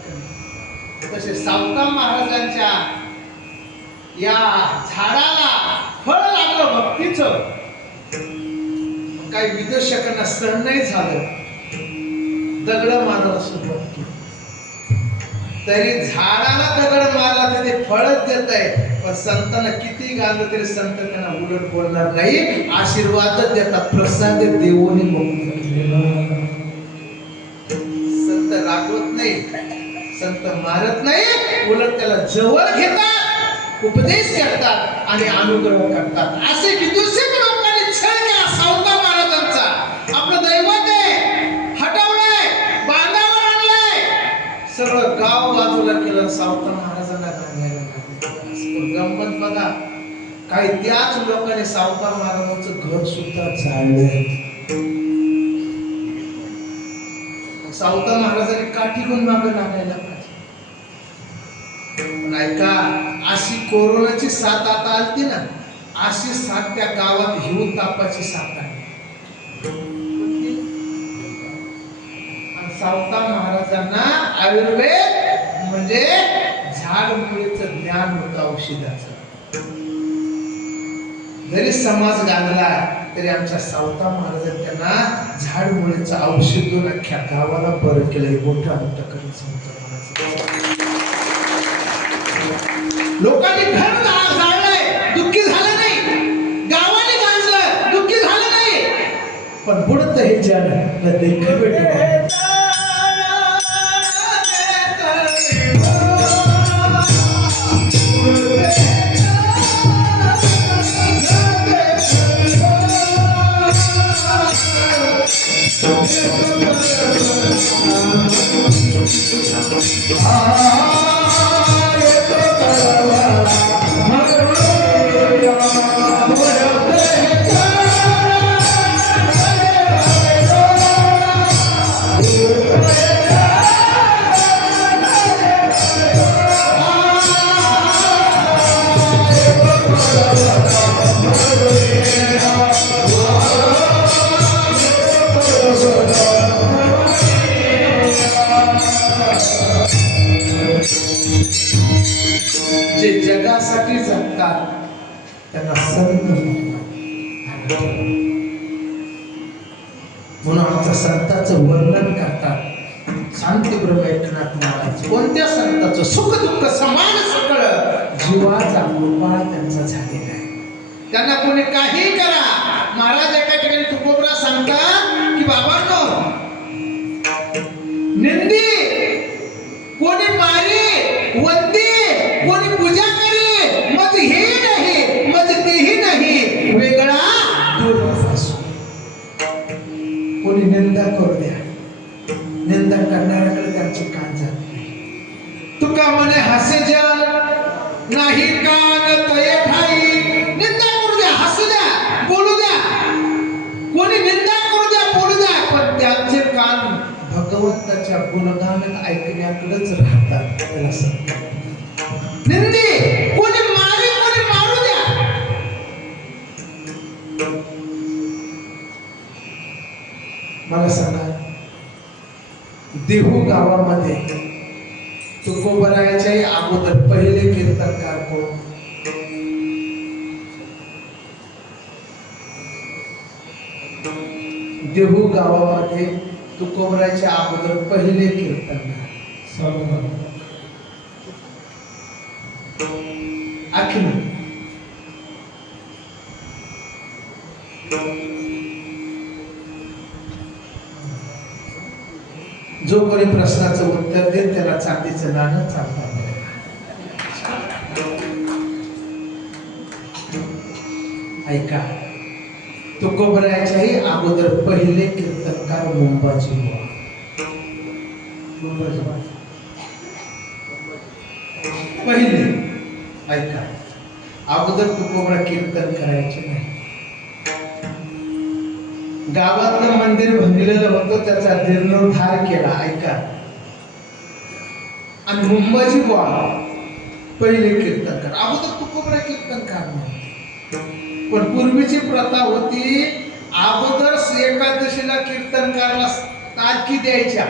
तसे सावकार महाराजांच्या या झाडाला फळ लागलं भक्तीचं. काही विदर्शकांना सहन नाही झालं, दगड मारायला सुरुवात केली. तरी झाडाला दगड मारला तर ते फळच देत आहे. पण संतांना किती गाणलं तरी संत त्यांना उलट बोलणार नाही, आशीर्वादच देतात. प्रसाद देवोनी संत रागवत नाही, संत मारत नाही, उलट त्याला जवळ घेतात, उपदेश करतात आणि अनुग्रह करतात. असे विदुषक लोकांनी छळ केला सावकार महाराजांचा. आपलं दैवत आहे हटवलंय, बांधावर आणलंय, सगळं गाव बाजूला केलं, सावकार महाराजांना गाण्याला लागले. गंमत बघा, काही त्याच लोकांनी सावकार महाराजांचं घर सुद्धा जाळलंय. सावकार महाराजांनी काठी घेऊन मागं लागायला पाहिजे. पण ऐका, अशी कोरोनाची साथ आता आलती ना, अशी साथ त्या गावात हिऊ तापाची साथ आहे. सावकार महाराजांना आयुर्वेद म्हणजे झाडमुळेचं ज्ञान होतं, औषधाचं. जरी समाज गाजला तरी आमच्या सावकार महाराजांनी त्यांना झाडमुळेचं औषध देऊन अख्ख्या गावाला बरं केलंय. मोठं अंतकरण सावकार महाराज. लोकांनी घर जाळलंय, दुःखी झालं नाही, गावाने गाजलं, दुःखी झालं नाही, पण बुडत हे जग न देख भेट. जे जगासाठी जगतात त्यांना संत म्हणून आमच्या संतांचं वर्णन करतात. शांतीप्रभू एकनाथ महाराज कोणत्या संताचं सुख दुःख समान सकळ जीवाचा कृपा त्यांचा झालेला आहे. त्यांना कोणी काही करा, महाराज एका ठिकाणी तुकोबरा सांगतात की बाबांनो, निंदी कोणी मारे, वंदे कोणी पूजा करे, मज हे नाही मज तेही नाही, वेगळा दूर फासू. कोणी निंदा करू द्या, निंदा करणाऱ्याकडे त्यांची कान जात नाही. तुका म्हणे हसे जन नाही कान तये ठाई. निंदा करू द्या, हसू द्या, बोलू द्या, कोणी निंदा करू द्या, बोलू द्या, पण त्यांचे कान भगवंताच्या गुणगान ऐकण्याकडेच राहतात. त्याला सांगतात. निंदी कोणी मारे, कोणी मारू द्या. मला सांगा, देहू गावामध्ये तुकोबरायाच्याही अगोदर पहिले कीर्तनकार कोण? देहू गावामध्ये तुकोबरायाच्या अगोदर पहिले कीर्तनकार अखिल. जो कोणी प्रश्नाचं उत्तर देईल त्याला चांदीचं नाणं चालतात. ऐका, तुकोबरायाच्याही अगोदर पहिले कीर्तनकार मुंबाजी बुवा. पहिले ऐका, अगोदर तुकोबरा कीर्तन करायचे नाही. गावातलं मंदिर भंगलेलं होतं, त्याचा जीर्णोद्धार केला. ऐका, आणि मुंबाजी बुवा पहिले कीर्तनकार, अगोदर तुकोबरा कीर्तनकार नाही. पण पूर्वीची प्रथा होती, अगोदर एकादशीला कीर्तनकारला तारखी द्यायच्या.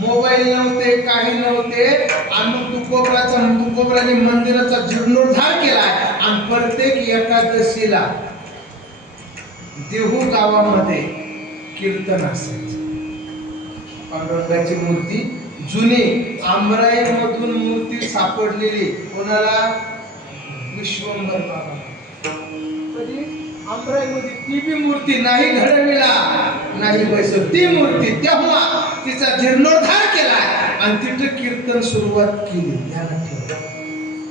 मोबाईल नव्हते, काही नव्हते, आणि मग तुकोबराने मंदिराचा जीर्णोद्धार केला. आणि प्रत्येक एकादशीला देहू गावामध्ये कीर्तन असायचं. पांडुरंगाची मूर्ती जुनी आमराईमधून मूर्ती सापडलेली, कोणाला? विश्वंभर बाबा. आमराईमध्ये ती बी मूर्ती नाही घडविला, नाही बैसव, ती मूर्ती तेव्हा तिचा जीर्णोद्धार केलाय आणि तिथं कीर्तन सुरुवात केली. ध्यानात ठेवा,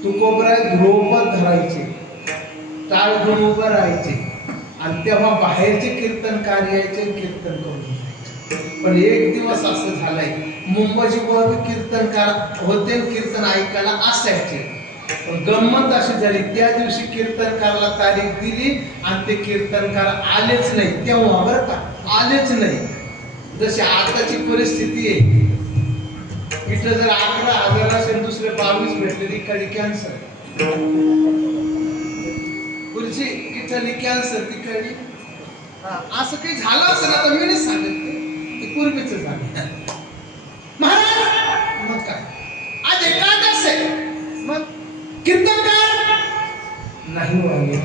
तुकोबराय ध्रुवपद धरायचे, टाळ घेऊन उभं राहायचे, आणि तेव्हा बाहेरचे कीर्तनकार यायचे, कीर्तन करून जायचे. पण एक दिवस असं झालंय, मुंबईची बहुत कीर्तनकार होते, कीर्तन ऐकायला असायचे. पण गंमत अशी झाली, त्या दिवशी कीर्तनकारला तारीख दिली आणि ते कीर्तनकार आलेच नाही. तेव्हा बरं का, आलेच नाही. जशी आताची परिस्थिती आहे, इथं जर 11,000 असेल, दुसरे 22 भेटले, इकडे कॅन्सर, पुढची इथली कॅन्सर, तिकडे असं काही झालं असं ना, तर मी नाही सांगितलं, ते पूर्वीच झालं. महाराज मग काय, आज एकादश आहे, मग कीर्तनकार नाही व्हावे.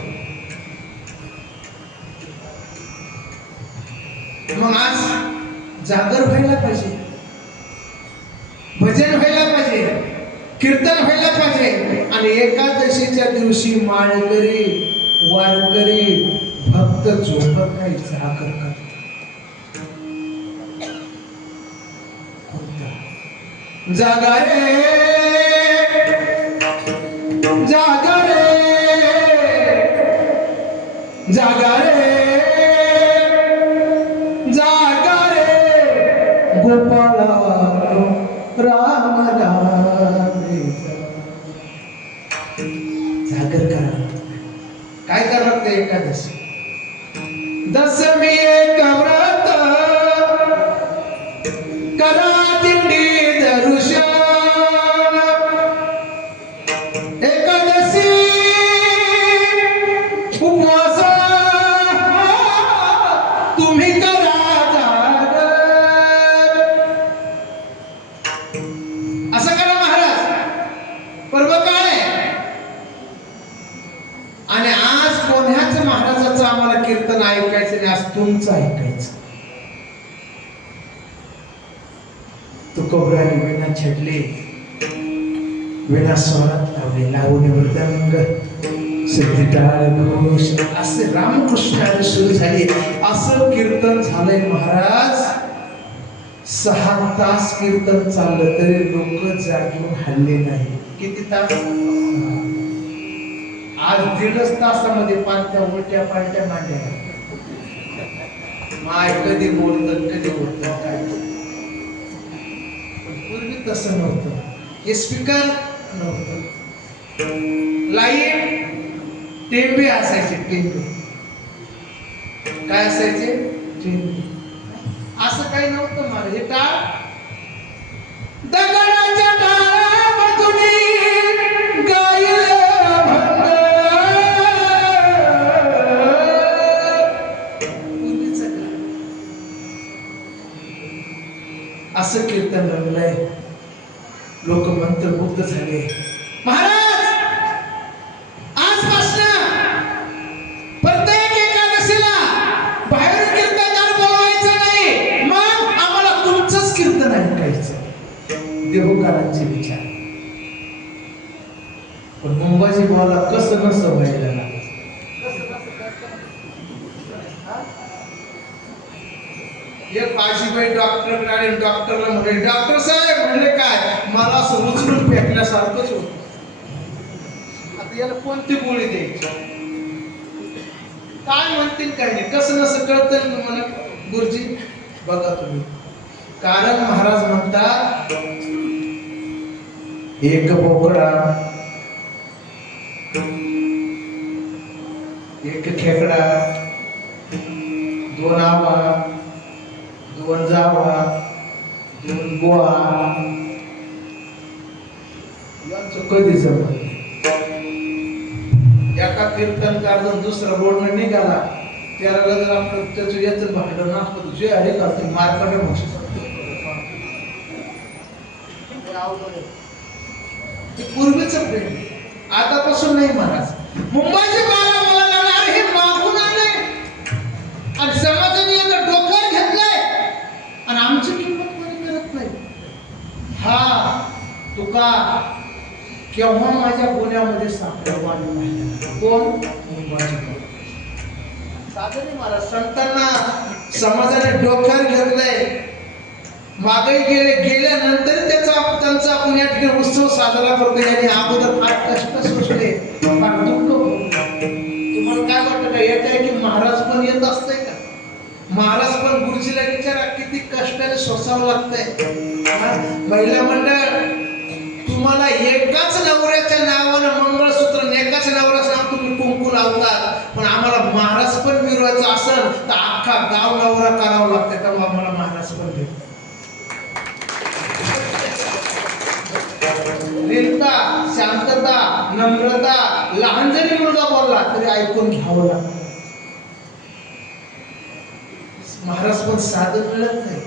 मग आज जागर व्हायला पाहिजे, भजन व्हायला पाहिजे, कीर्तन व्हायला पाहिजे. आणि एकादशीच्या दिवशी माळकरी वारकरी भक्त झोपत नाही, जागर करतात. जागा रे, जागा रे, जागा रे, जागा रे, गोपाळा राम राम जागर करा. काय करावं लागतं एकादशी? दशमी एक व्रत करा दिंडी दर्शन. एकादशी उपवास तुम्ही करा जागर. असं करा महाराज, पर्व काय आहे. आणि आज कोणाच महाराजाचं आम्हाला कीर्तन ऐकायचं नाही, आज तुमचं ऐकायचं. तुकोबराने विणा छेडले, विणा स्वरात लावले, लावून मृदंग सिद्धी टाळ घोष असे रामकृष्णाने सुरू झाले. असं कीर्तन झालंय महाराज. 6 तास कीर्तन चाललं तरी लोक जागून हल्ले नाही. किती तास? आज 1.5 तासामध्ये पालत्या उलट्या पालट्या मांडल्या. माय कधी बोलत कधी बोलत काय. पूर्वी तसं नव्हतं. हे स्पीकर नव्हतं, लाईट टेंबे असायचे. टेंबे काय असायचे? टेंबे. असं काही नव्हतं. मला हे टाळ दगडाच्या टाळामधून गायलं भंग. पूर्वीचं काळ. असं कीर्तन रंगलंय. लोक मंत्रमुग्ध झाले. महाराज आजपासून प्रत्येक एकादशीला बाहेर कीर्तनकार बोलवायचं नाही. मग आम्हाला तुमचंच कीर्तन ऐकायचं. देहूकारांचे विचार. पण मुंबाजी भावाला कसं नसं व्हायला लागलं. एक आजीबाई डॉक्टर आणि डॉक्टरला म्हणे, डॉक्टर साहेब म्हणले काय, मला असं उचलून फेकल्यासारखंच होत. आता याला कोणती गोळी द्यायची, काय म्हणतील काय नाही, कसं नसं कळतं म्हणा. गुरुजी बघा तुम्ही, कारण महाराज म्हणतात एक बोकडा, एक खेकडा, 2 आवा, 2 जावा, 2 गोळा यांचं कधी जमत. एका कीर्तनकार जर दुसरा रोडनं निघाला, त्याला जर आपण त्याचं याचं भांडण नसतं, जे अरे करते मार्कडे मोक्ष ते पूर्वीचं प्रेम. आतापासून नाही महाराज. मुंबईचे बाळा मला लागणार हे मागून आले आणि समाजाने याचं डोक्यावर घेतलंय आणि आमची किंमत कोणी करत नाही. हा तुका केव्हा माझ्या पुण्यामध्ये सापडवा नाही. कोण? मुंबईचे बाळा. साधने मला संतांना समाजाने डोक्यावर घेतलंय. मागे गेल्यानंतर त्यांचा आपण या ठिकाणी उत्सव साजरा करतो. आणि अगोदर फार कष्ट सोसले, फार दुःख. तुम्हाला काय वाटतं का येत आहे की महाराज पण येत असते का? महाराज पण गुरुजीला विचारा किती कष्टाने सोसावं लागतंय. महिला मंडळ, तुम्हाला एकाच नवऱ्याच्या नावानं मंगळसूत्र, एकाच नवऱ्याचं नाव तुम्ही कुंकू लावतात, पण आम्हाला महाराज पण मिरवायचं असेल तर अख्खा गाव नवरा करावं लागतं. तेव्हा आम्हाला महाराज पण भेटतो. लीनता, शांतता, नम्रता. लहान जरी मुलगा बोलला तरी ऐकून घ्यावं लागतं. महाराज पण साधं मिळत नाही.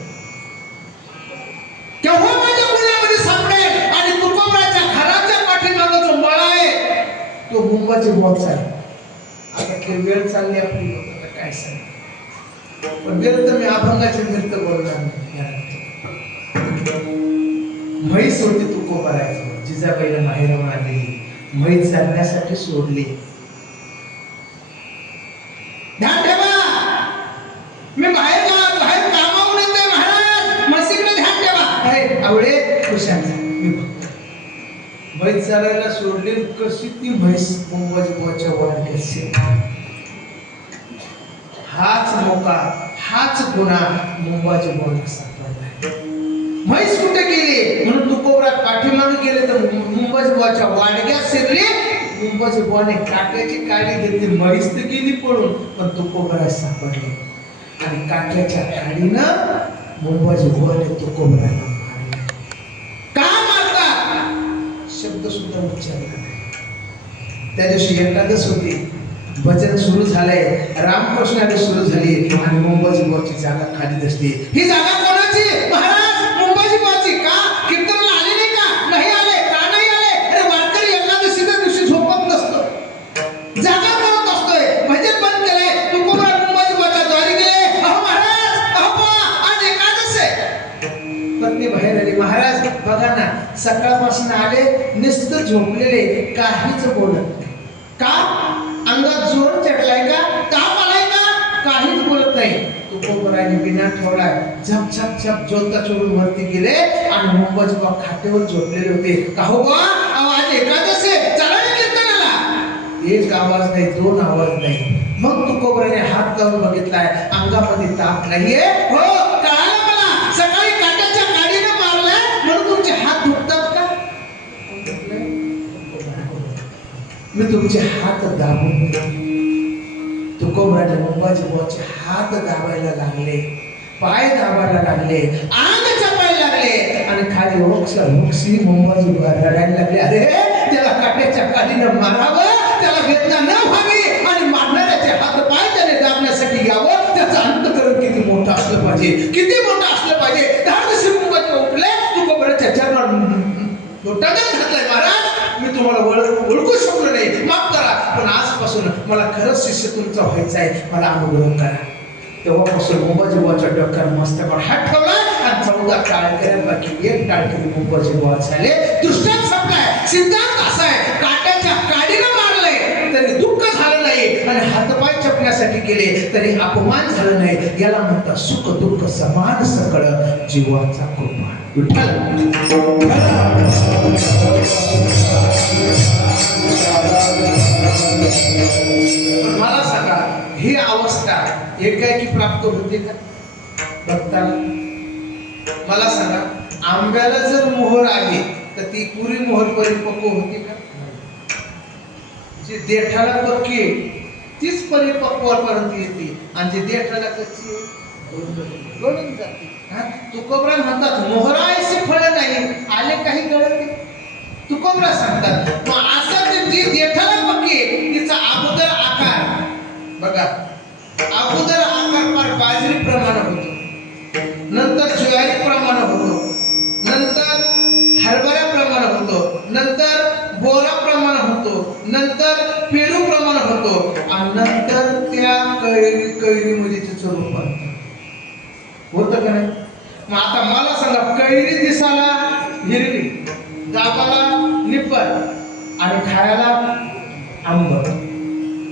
केव्हा माझ्या पुण्यामध्ये सापडेल आणि तुकोबराच्या घराच्या पाठीमागे जो मळा आहे तो मुंबाची बोच आहे. आता ते वेळ चालली आपली, आता काय सांग. पण वेळ तर मी अभंगाचे नृत्य बोलणार नाही. म्हैस होती तुकोबराची, जिजाबाईला माहेरावर आलेली. म्हैस जाण्यासाठी सोडली. ध्यान ठेवा, मी बाहेर कामावून येतोय महाराज, म्हशीकडे ध्यान ठेवा. काय आवडे खुशांचा मी बघतो. म्हैस चालायला सोडली. कशी ती म्हैस मुंबाजी बोच्या वाडक्यात. हाच मोका, हाच गुन्हा मुंबाजी बोला सापडला. म्हैस कुठे गेली म्हणून तुकोबरा पाठीमागे गेले तर मुंबाजी बोच्या वाडग्यात शिरली. मुंबाजी बोने काट्याची काडी घेतली. म्हैस तर गेली पळून, पण तुकोबरा सापडले आणि काट्याच्या काडीनं मुंबाजी बोने तुकोबराला मारले. का मारता शब्द सुद्धा उच्चारला नाही. त्या दिवशी एकादश होती. भजन सुरू झालंय, रामकृष्णाने सुरू झाली आणि मुंबाजी बोची जागा खाली दिसते. ही जागा कोणाची? महाराज मुंबाजी बोची. का कीर्तनाला आले नाही का? नाही आले. का नाही आले? अरे वारकरी एकादशीच्या दिवशी झोपत नसतो, जागा करत असतोय. भजन बंद केलंय. तुकोबरा मुंबाजी बोच्या द्वारी गेले. अहो महाराज, अहो आज एकादश आहे. पत्नी बाहेर आली. महाराज सकाळपासून आले नुसतं झोपलेले, काहीच बोलत नाही. का? अंगात जोर चढलाय का? ताप आलाय का? काहीच बोलत नाही. तुकोबराने बिना ठेवलाय झप झप झप जोता चोरून वरती गेले आणि मुंबईचे बाप खाटेवर झोपलेले होते. का हो बा, आज एकादश आहे, चला ना कीर्तनाला. एक आवाज नाही, दोन आवाज नाही. मग तुकोबराने हात लावून बघितलाय, अंगामध्ये ताप नाहीये. हो, कळालं मला, सकाळी काट्याच्या गाडीनं मारलाय म्हणून तुमचे हात दुखतात का? मी तुमचे हात दाबून तुकोबराने मुंबाजी बुवाचे हात दाबायला लागले, पाय दाबायला लागले, अंग चपायला लागले आणि खाली ओक्सी मुंबाजी बुवा रडायला लागले. अरे त्याला काट्याच्या गाडीनं मारावं, त्याला वेदना न व्हावी आणि मारणाऱ्याचे हात पाय त्याने दाबण्यासाठी यावं. त्याचा अंतकरण किती मोठं असलं पाहिजे, किती मोठं असलं पाहिजे. धाडसी मुंबाजी उठले, तुकोबराच्या चरणावर लोटांगण घातलंय. महाराज, मी तुम्हाला ओळखू शकलो नाही, माफ करा, पण आजपासून मला खरंच शिष्य तुमचा व्हायचा आहे, मला अनुग्रह करा. तेव्हापासून मुंबाजी बुवाच्या डोक्यावर मस्तकावर हात ठेवला आणि 14 टाळकऱ्यांपैकी एक टाळकरी मुंबाजी बुवा झाले. दृष्टांत संपलाय. सिद्धांत असा आहे, काट्याच्या काडीनं मारलंय तरी दुःख झालं नाही आणि हातपाय चपण्यासाठी गेले तरी अपमान झालं नाही. याला म्हणतात सुख दुःख समान सकळ जीवाचा कृपा. विठ्ठल मला सांगा, ही अवस्था एकाएकी प्राप्त होते का भक्ताला? मला सांगा, आंब्याला जर मोहर आली तर ती पुरी मोहर परिपक्व होती का? जी देठाला पक्की आहे तीच परिपक्वापर्यंत येते आणि जी देठाला कच्ची गळून जाते. तुकोबरा म्हणतात मोहरा ऐसे फळ नाही आले काही गळते. तुकोबरा सांगतात मग असं ते जी देठाला पक्की आहे तिचा अगोदर आकार बघा, अगोदर आकार फार बाजरी प्रमाण होतो, नंतर ज्वारी प्रमाण होतो, नंतर हरभरा प्रमाण होतो, नंतर बोरा प्रमाण होतो, नंतर पेरू प्रमाण होतो आणि नंतर त्या कैरीमध्ये तिचं रूप होतं का नाही? मग आता मला सांगा, कैरी दिसाला हिरवी, दाबाला निप्पर आणि खायला आंबट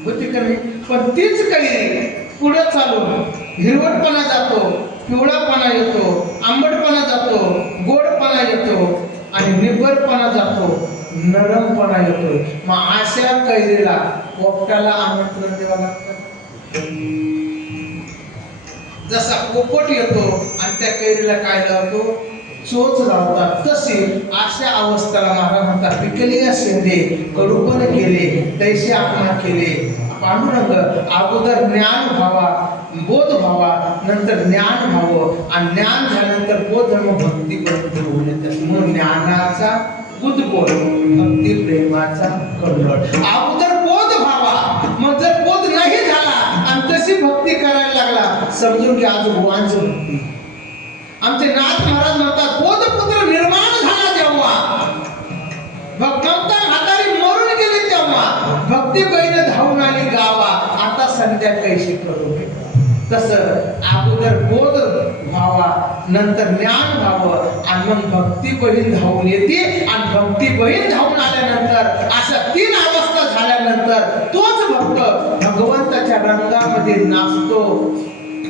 होती का नाही? पण तीच कैरी पुढे चालून हिरवटपणा जातो, पिवळापणा येतो, आंबटपणा जातो, गोडपणा येतो आणि निब्बरपणा जातो, नरमपणा येतो. मग अशा कैरीला पोपटाला आमंत्रण द्यावं लागतं. जसा पोपट येतो आणि त्या कैरीला काय लावतो, चोच लावतात, तशी अशा अवस्थेला महाराज म्हणतात पिकलिया शेंदे कडूपण केले तैसे अपमान केले. पांडुरंग अगोदर ज्ञान व्हावा, बोध व्हावा, नंतर ज्ञान व्हावं आणि ज्ञान झाल्यानंतर बोध मग भक्ती पर्यंत होऊन येतात. म्हणून ज्ञानाचा उद्बोध, भक्ती प्रेमाचा कल्लोळ. अगोदर बोध व्हावा, मग जर बोध नाही झाला आणि तशी भक्ती करायला लागला, समजून की आज भगवानची भक्ती. आमचे नाथ महाराज म्हणतात बोधपुत्र निर्माण झाला जेव्हा, भगवंता म्हातारी मरून गेली तेव्हा भक्ती बहीण धावून आली गावा, आता संध्या कैशी करू. तसं अगोदर बोध व्हावा, नंतर ज्ञान व्हावं आणि मग भक्ती बहीण धावून येते आणि भक्ती बहीण धावून आल्यानंतर अशा 3 अवस्था झाल्यानंतर तोच भक्त भगवंताच्या रंगामध्ये नाचतो,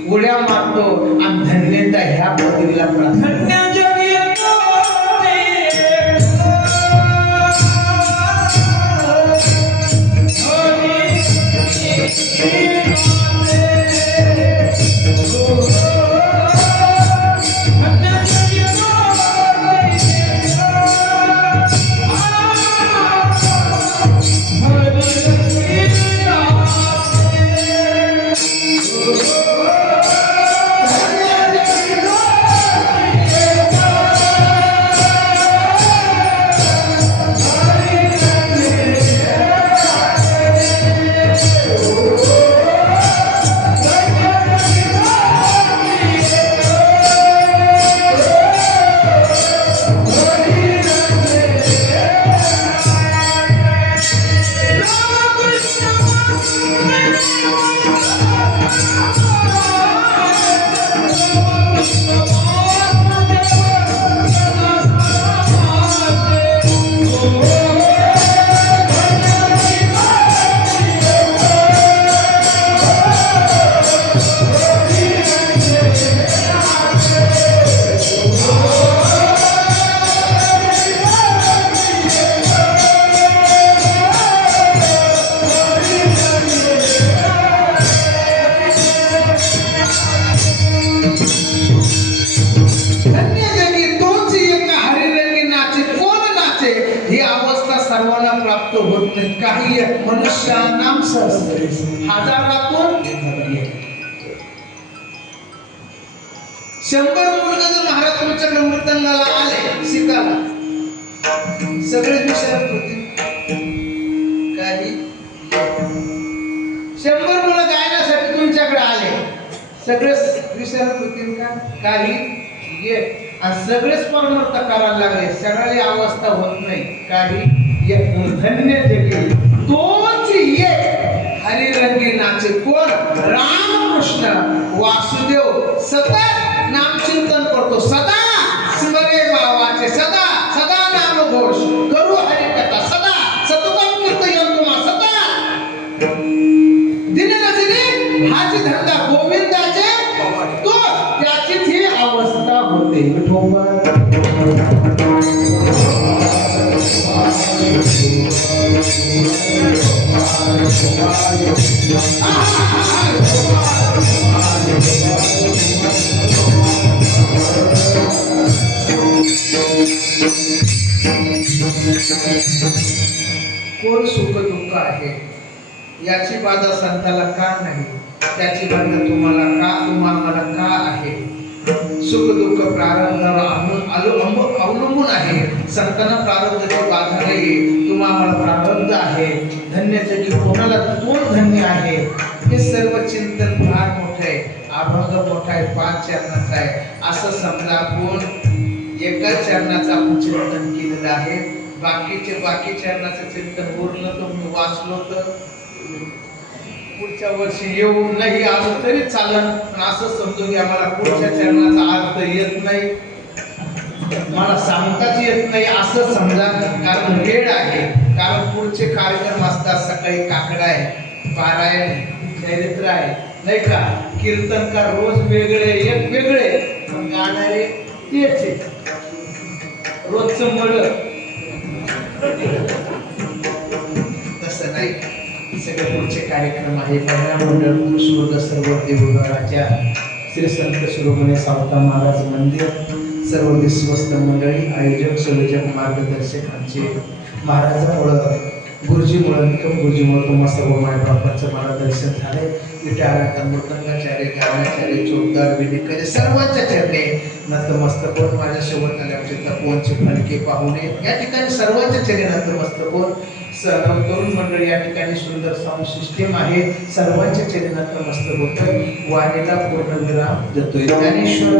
उड्या मारतो आणि धन्यता ह्या पदवीला प्राधान्य. होत नाही. काही एक मनुष्यानाम सहस्रे, हजारातून एक. 100 मुलगा जर महाराज तुमच्याकडे मृदंगाला आले शिकायला, सगळे विचारत होते काही. 100 मुलं गायनासाठी तुमच्याकडे आले, सगळेच विचारत होते का काही एक. आणि सगळेच परमर्थ करायला लागले, सगळ्याची अवस्था होत नाही. काही एक धन्य जगे तोच एक हरिरंगी नाचे. कोण? रामकृष्ण वासुदेव सतत नामचिंतन करतो, सदा स्मरे भावाचे, सदा सदा नामघोष करू हरिकथा, सदा सततम कीर्तन तुम्हा, सदा दिनदिने हाची धंदा गोविंदाचे, तो त्याचीच ही अवस्था होते. विठोबा कोण सुख दुःख आहे याची बाधा संताला का नाही, त्याची बाधा तुम्हाला का, तुम्हाला का आहे. सुख दुःख प्रारब्धावर अवलंबून आहे. संतांना प्रारब्धाची बाधा नाही, तुम्हाला प्रारब्ध आहे. धन्य जगी कोणाला कोण धन्य आहे. हे सर्व चिंतन फार मोठं आहे, अभंग मोठा आहे, 5 चरणाचा आहे. असं समजा आपण एका चरणाचं आपण चिंतन केलेलं आहे. बाकी चरणाचं चिंतन उरलं तर मी वाचलो तर पुढच्या वर्षी येऊ नाही आलो तरी चालन. पण असं समजून घ्या मला पुढच्या चरणाचा अर्थ येत नाही, मला सांगताच येत नाही असं समजा. कारण वेळ आहे, कारण पुढचे कार्यक्रम असतात. सकाळी काकडा आहे, पारायण, चरित्र आहे नाही का, कीर्तनकार रोज वेगळे, एक वेगळे, पण गाणारे तेच. रोजचं मळ तसं नाही. सगळे पुढचे कार्यक्रम आहे. महिला मंडळ पुरुषवर्ग सर्व देवघराच्या श्री संत शिरोमणी सावता महाराज मंदिर, सर्व विश्वस्त मंडळी, आयोजक, संयोजक, मार्गदर्शकांचे महाराजामुळं गुरुजीमुळं तुम्हा सर्व मायबापांचं मार्गदर्शन झाले. विटाळाचा मृदंगाचार्य, गायनाचार्य, चोपदार, विनिकरे सर्वांच्या चरणे नतमस्तक होऊन माझ्या सोबत आल्याचे तपोवनचे फलके पाहुणे या ठिकाणी सर्वांच्या चरणी नतमस्तक होऊन तरुण मंडळी या ठिकाणी सुंदर साऊंड सिस्टीम आहे. सर्वांच्या चरणी नतमस्तक होतोय. वाणीला पूर्णविराम देतोय. ज्ञानेश्वर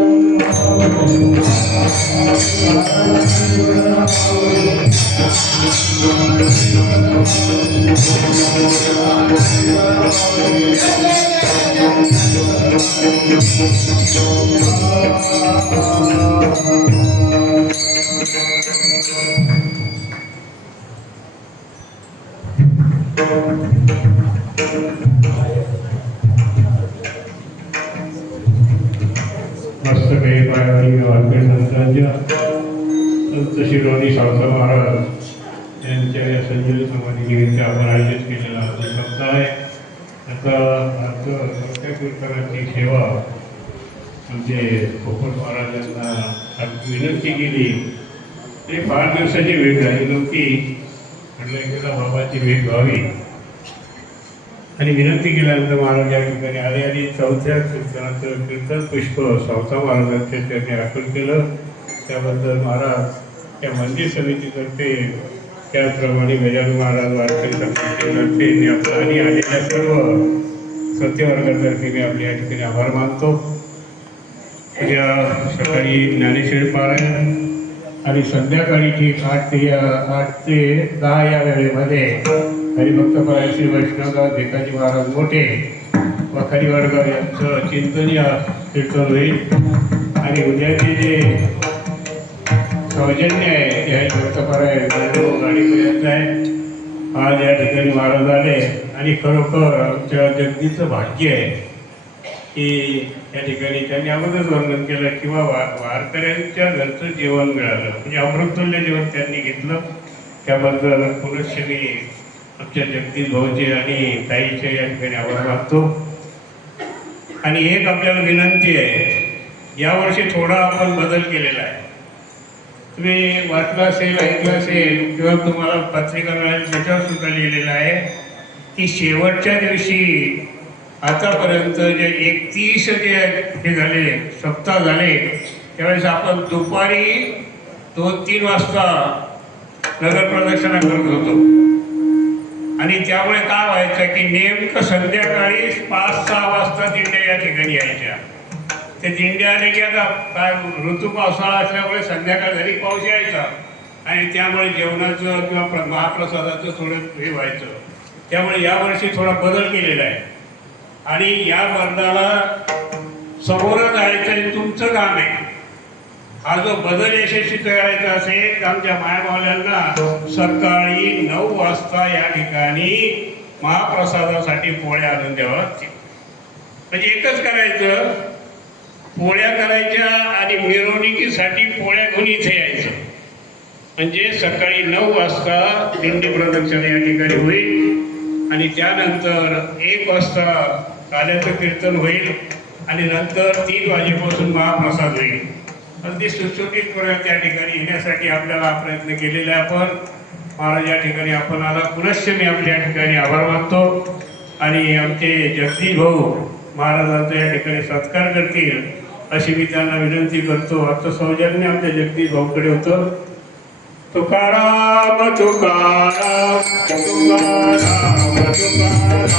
मस्त काही पायावरी वारकरी संतांच्या संत शिरोमणी सावता महाराज यांच्या या संजीव समाधीनिमित्त आपण आयोजित केलेला हा सप्ताह आहे. आता कीर्तनाची सेवा आमचे पोपट महाराजांना विनंती केली. ते फार दिवसाची भेट झाली नव्हती, म्हटलं एकदा बाबाची भेट व्हावी आणि विनंती केल्यानंतर महाराज या ठिकाणी आले आणि 4थ्या कीर्तनाचं कीर्तन पुष्प सावता महाराजांच्या चरणी अर्पण केलं. त्याबद्दल महाराज त्या मंदिर समितीतर्फे, त्याचप्रमाणे गजानन महाराज वारकरी समितीतर्फे मी आपलं आणि आलेल्या सर्व सत्यवर्गातर्फे मी आपल्या या ठिकाणी आभार मानतो. उद्या सकाळी ज्ञानेश्वर पारायण आणि संध्याकाळी ठीक 8 ते 10 या वेळेमध्ये हरिभक्त पारायण श्री वैष्णवदास भिकाजी महाराज मोठे वखारी वडगाव यांचं चिंतन या कीर्तन होईल. आणि उद्याचे जे सौजन्य आहे ते हरिभक्त पारायण गाडीपर्यंत आहे. आज या ठिकाणी महाराज आले आणि खरोखर आमच्या जगदीचं भाग्य आहे की या ठिकाणी त्यांनी अगोदरच वर्णन केलं किंवा वारकऱ्यांच्या घरचं जेवण मिळालं, म्हणजे अमृततुल्य जेवण त्यांनी घेतलं. त्याबद्दल पुनश्च मी आमच्या जगदीश भाऊचे आणि ताईचे या ठिकाणी आभार मानतो. आणि एक आपल्याला विनंती आहे, यावर्षी थोडा आपण बदल केलेला आहे. तुम्ही वाचलं असेल, ऐकलं असेल किंवा तुम्हाला पत्रिका मिळाली त्याच्यावर सुद्धा लिहिलेलं आहे की शेवटच्या दिवशी आतापर्यंत जे 31 जे हे झाले सप्ताह झाले त्यावेळेस आपण दुपारी 2-3 वाजता नगर प्रदक्षिणा करत होतो आणि त्यामुळे काय व्हायचं की नेमकं संध्याकाळी 5-6 वाजता दिंड्या या ठिकाणी यायच्या. ते दिंड्या आले की आता काय ऋतू पावसाळा असल्यामुळे संध्याकाळ झाली पाऊस यायचा आणि त्यामुळे जेवणाचं किंवा महाप्रसादाचं थोडं हे व्हायचं. त्यामुळे यावर्षी थोडा बदल केलेला आहे आणि या बदलाला समोरच जायचं तुमचं काम आहे. हा जो बदल यशस्वी करायचा असेल तर आमच्या मायाभावल्यांना सकाळी 9 वाजता या ठिकाणी महाप्रसादासाठी पोळ्या आणून द्याव्या लागतील. म्हणजे एकच करायचं, पोळ्या करायच्या आणि मिरवणुकीसाठी पोळ्या घेऊन इथे यायचं. म्हणजे सकाळी 9 वाजता दिंडी प्रदक्षिणा या ठिकाणी होईल आणि त्यानंतर 1 वाजता काल्याचं कीर्तन होईल आणि नंतर 3 वाजेपासून महाप्रसाद होईल. अगदी सुटसुटीतपणे त्या ठिकाणी येण्यासाठी आपल्याला प्रयत्न केलेला आहे. आपण महाराज या ठिकाणी आपण आला पुनश्च मी आपल्या ठिकाणी आभार मानतो आणि आमचे जगदीश भाऊ महाराजांचा या ठिकाणी सत्कार करतील अशी मी त्यांना विनंती करतो. आता सौजन्य आमच्या जगदीश भाऊकडे होतं. तुकाराम तुकाराम तुकाराम तुकाराम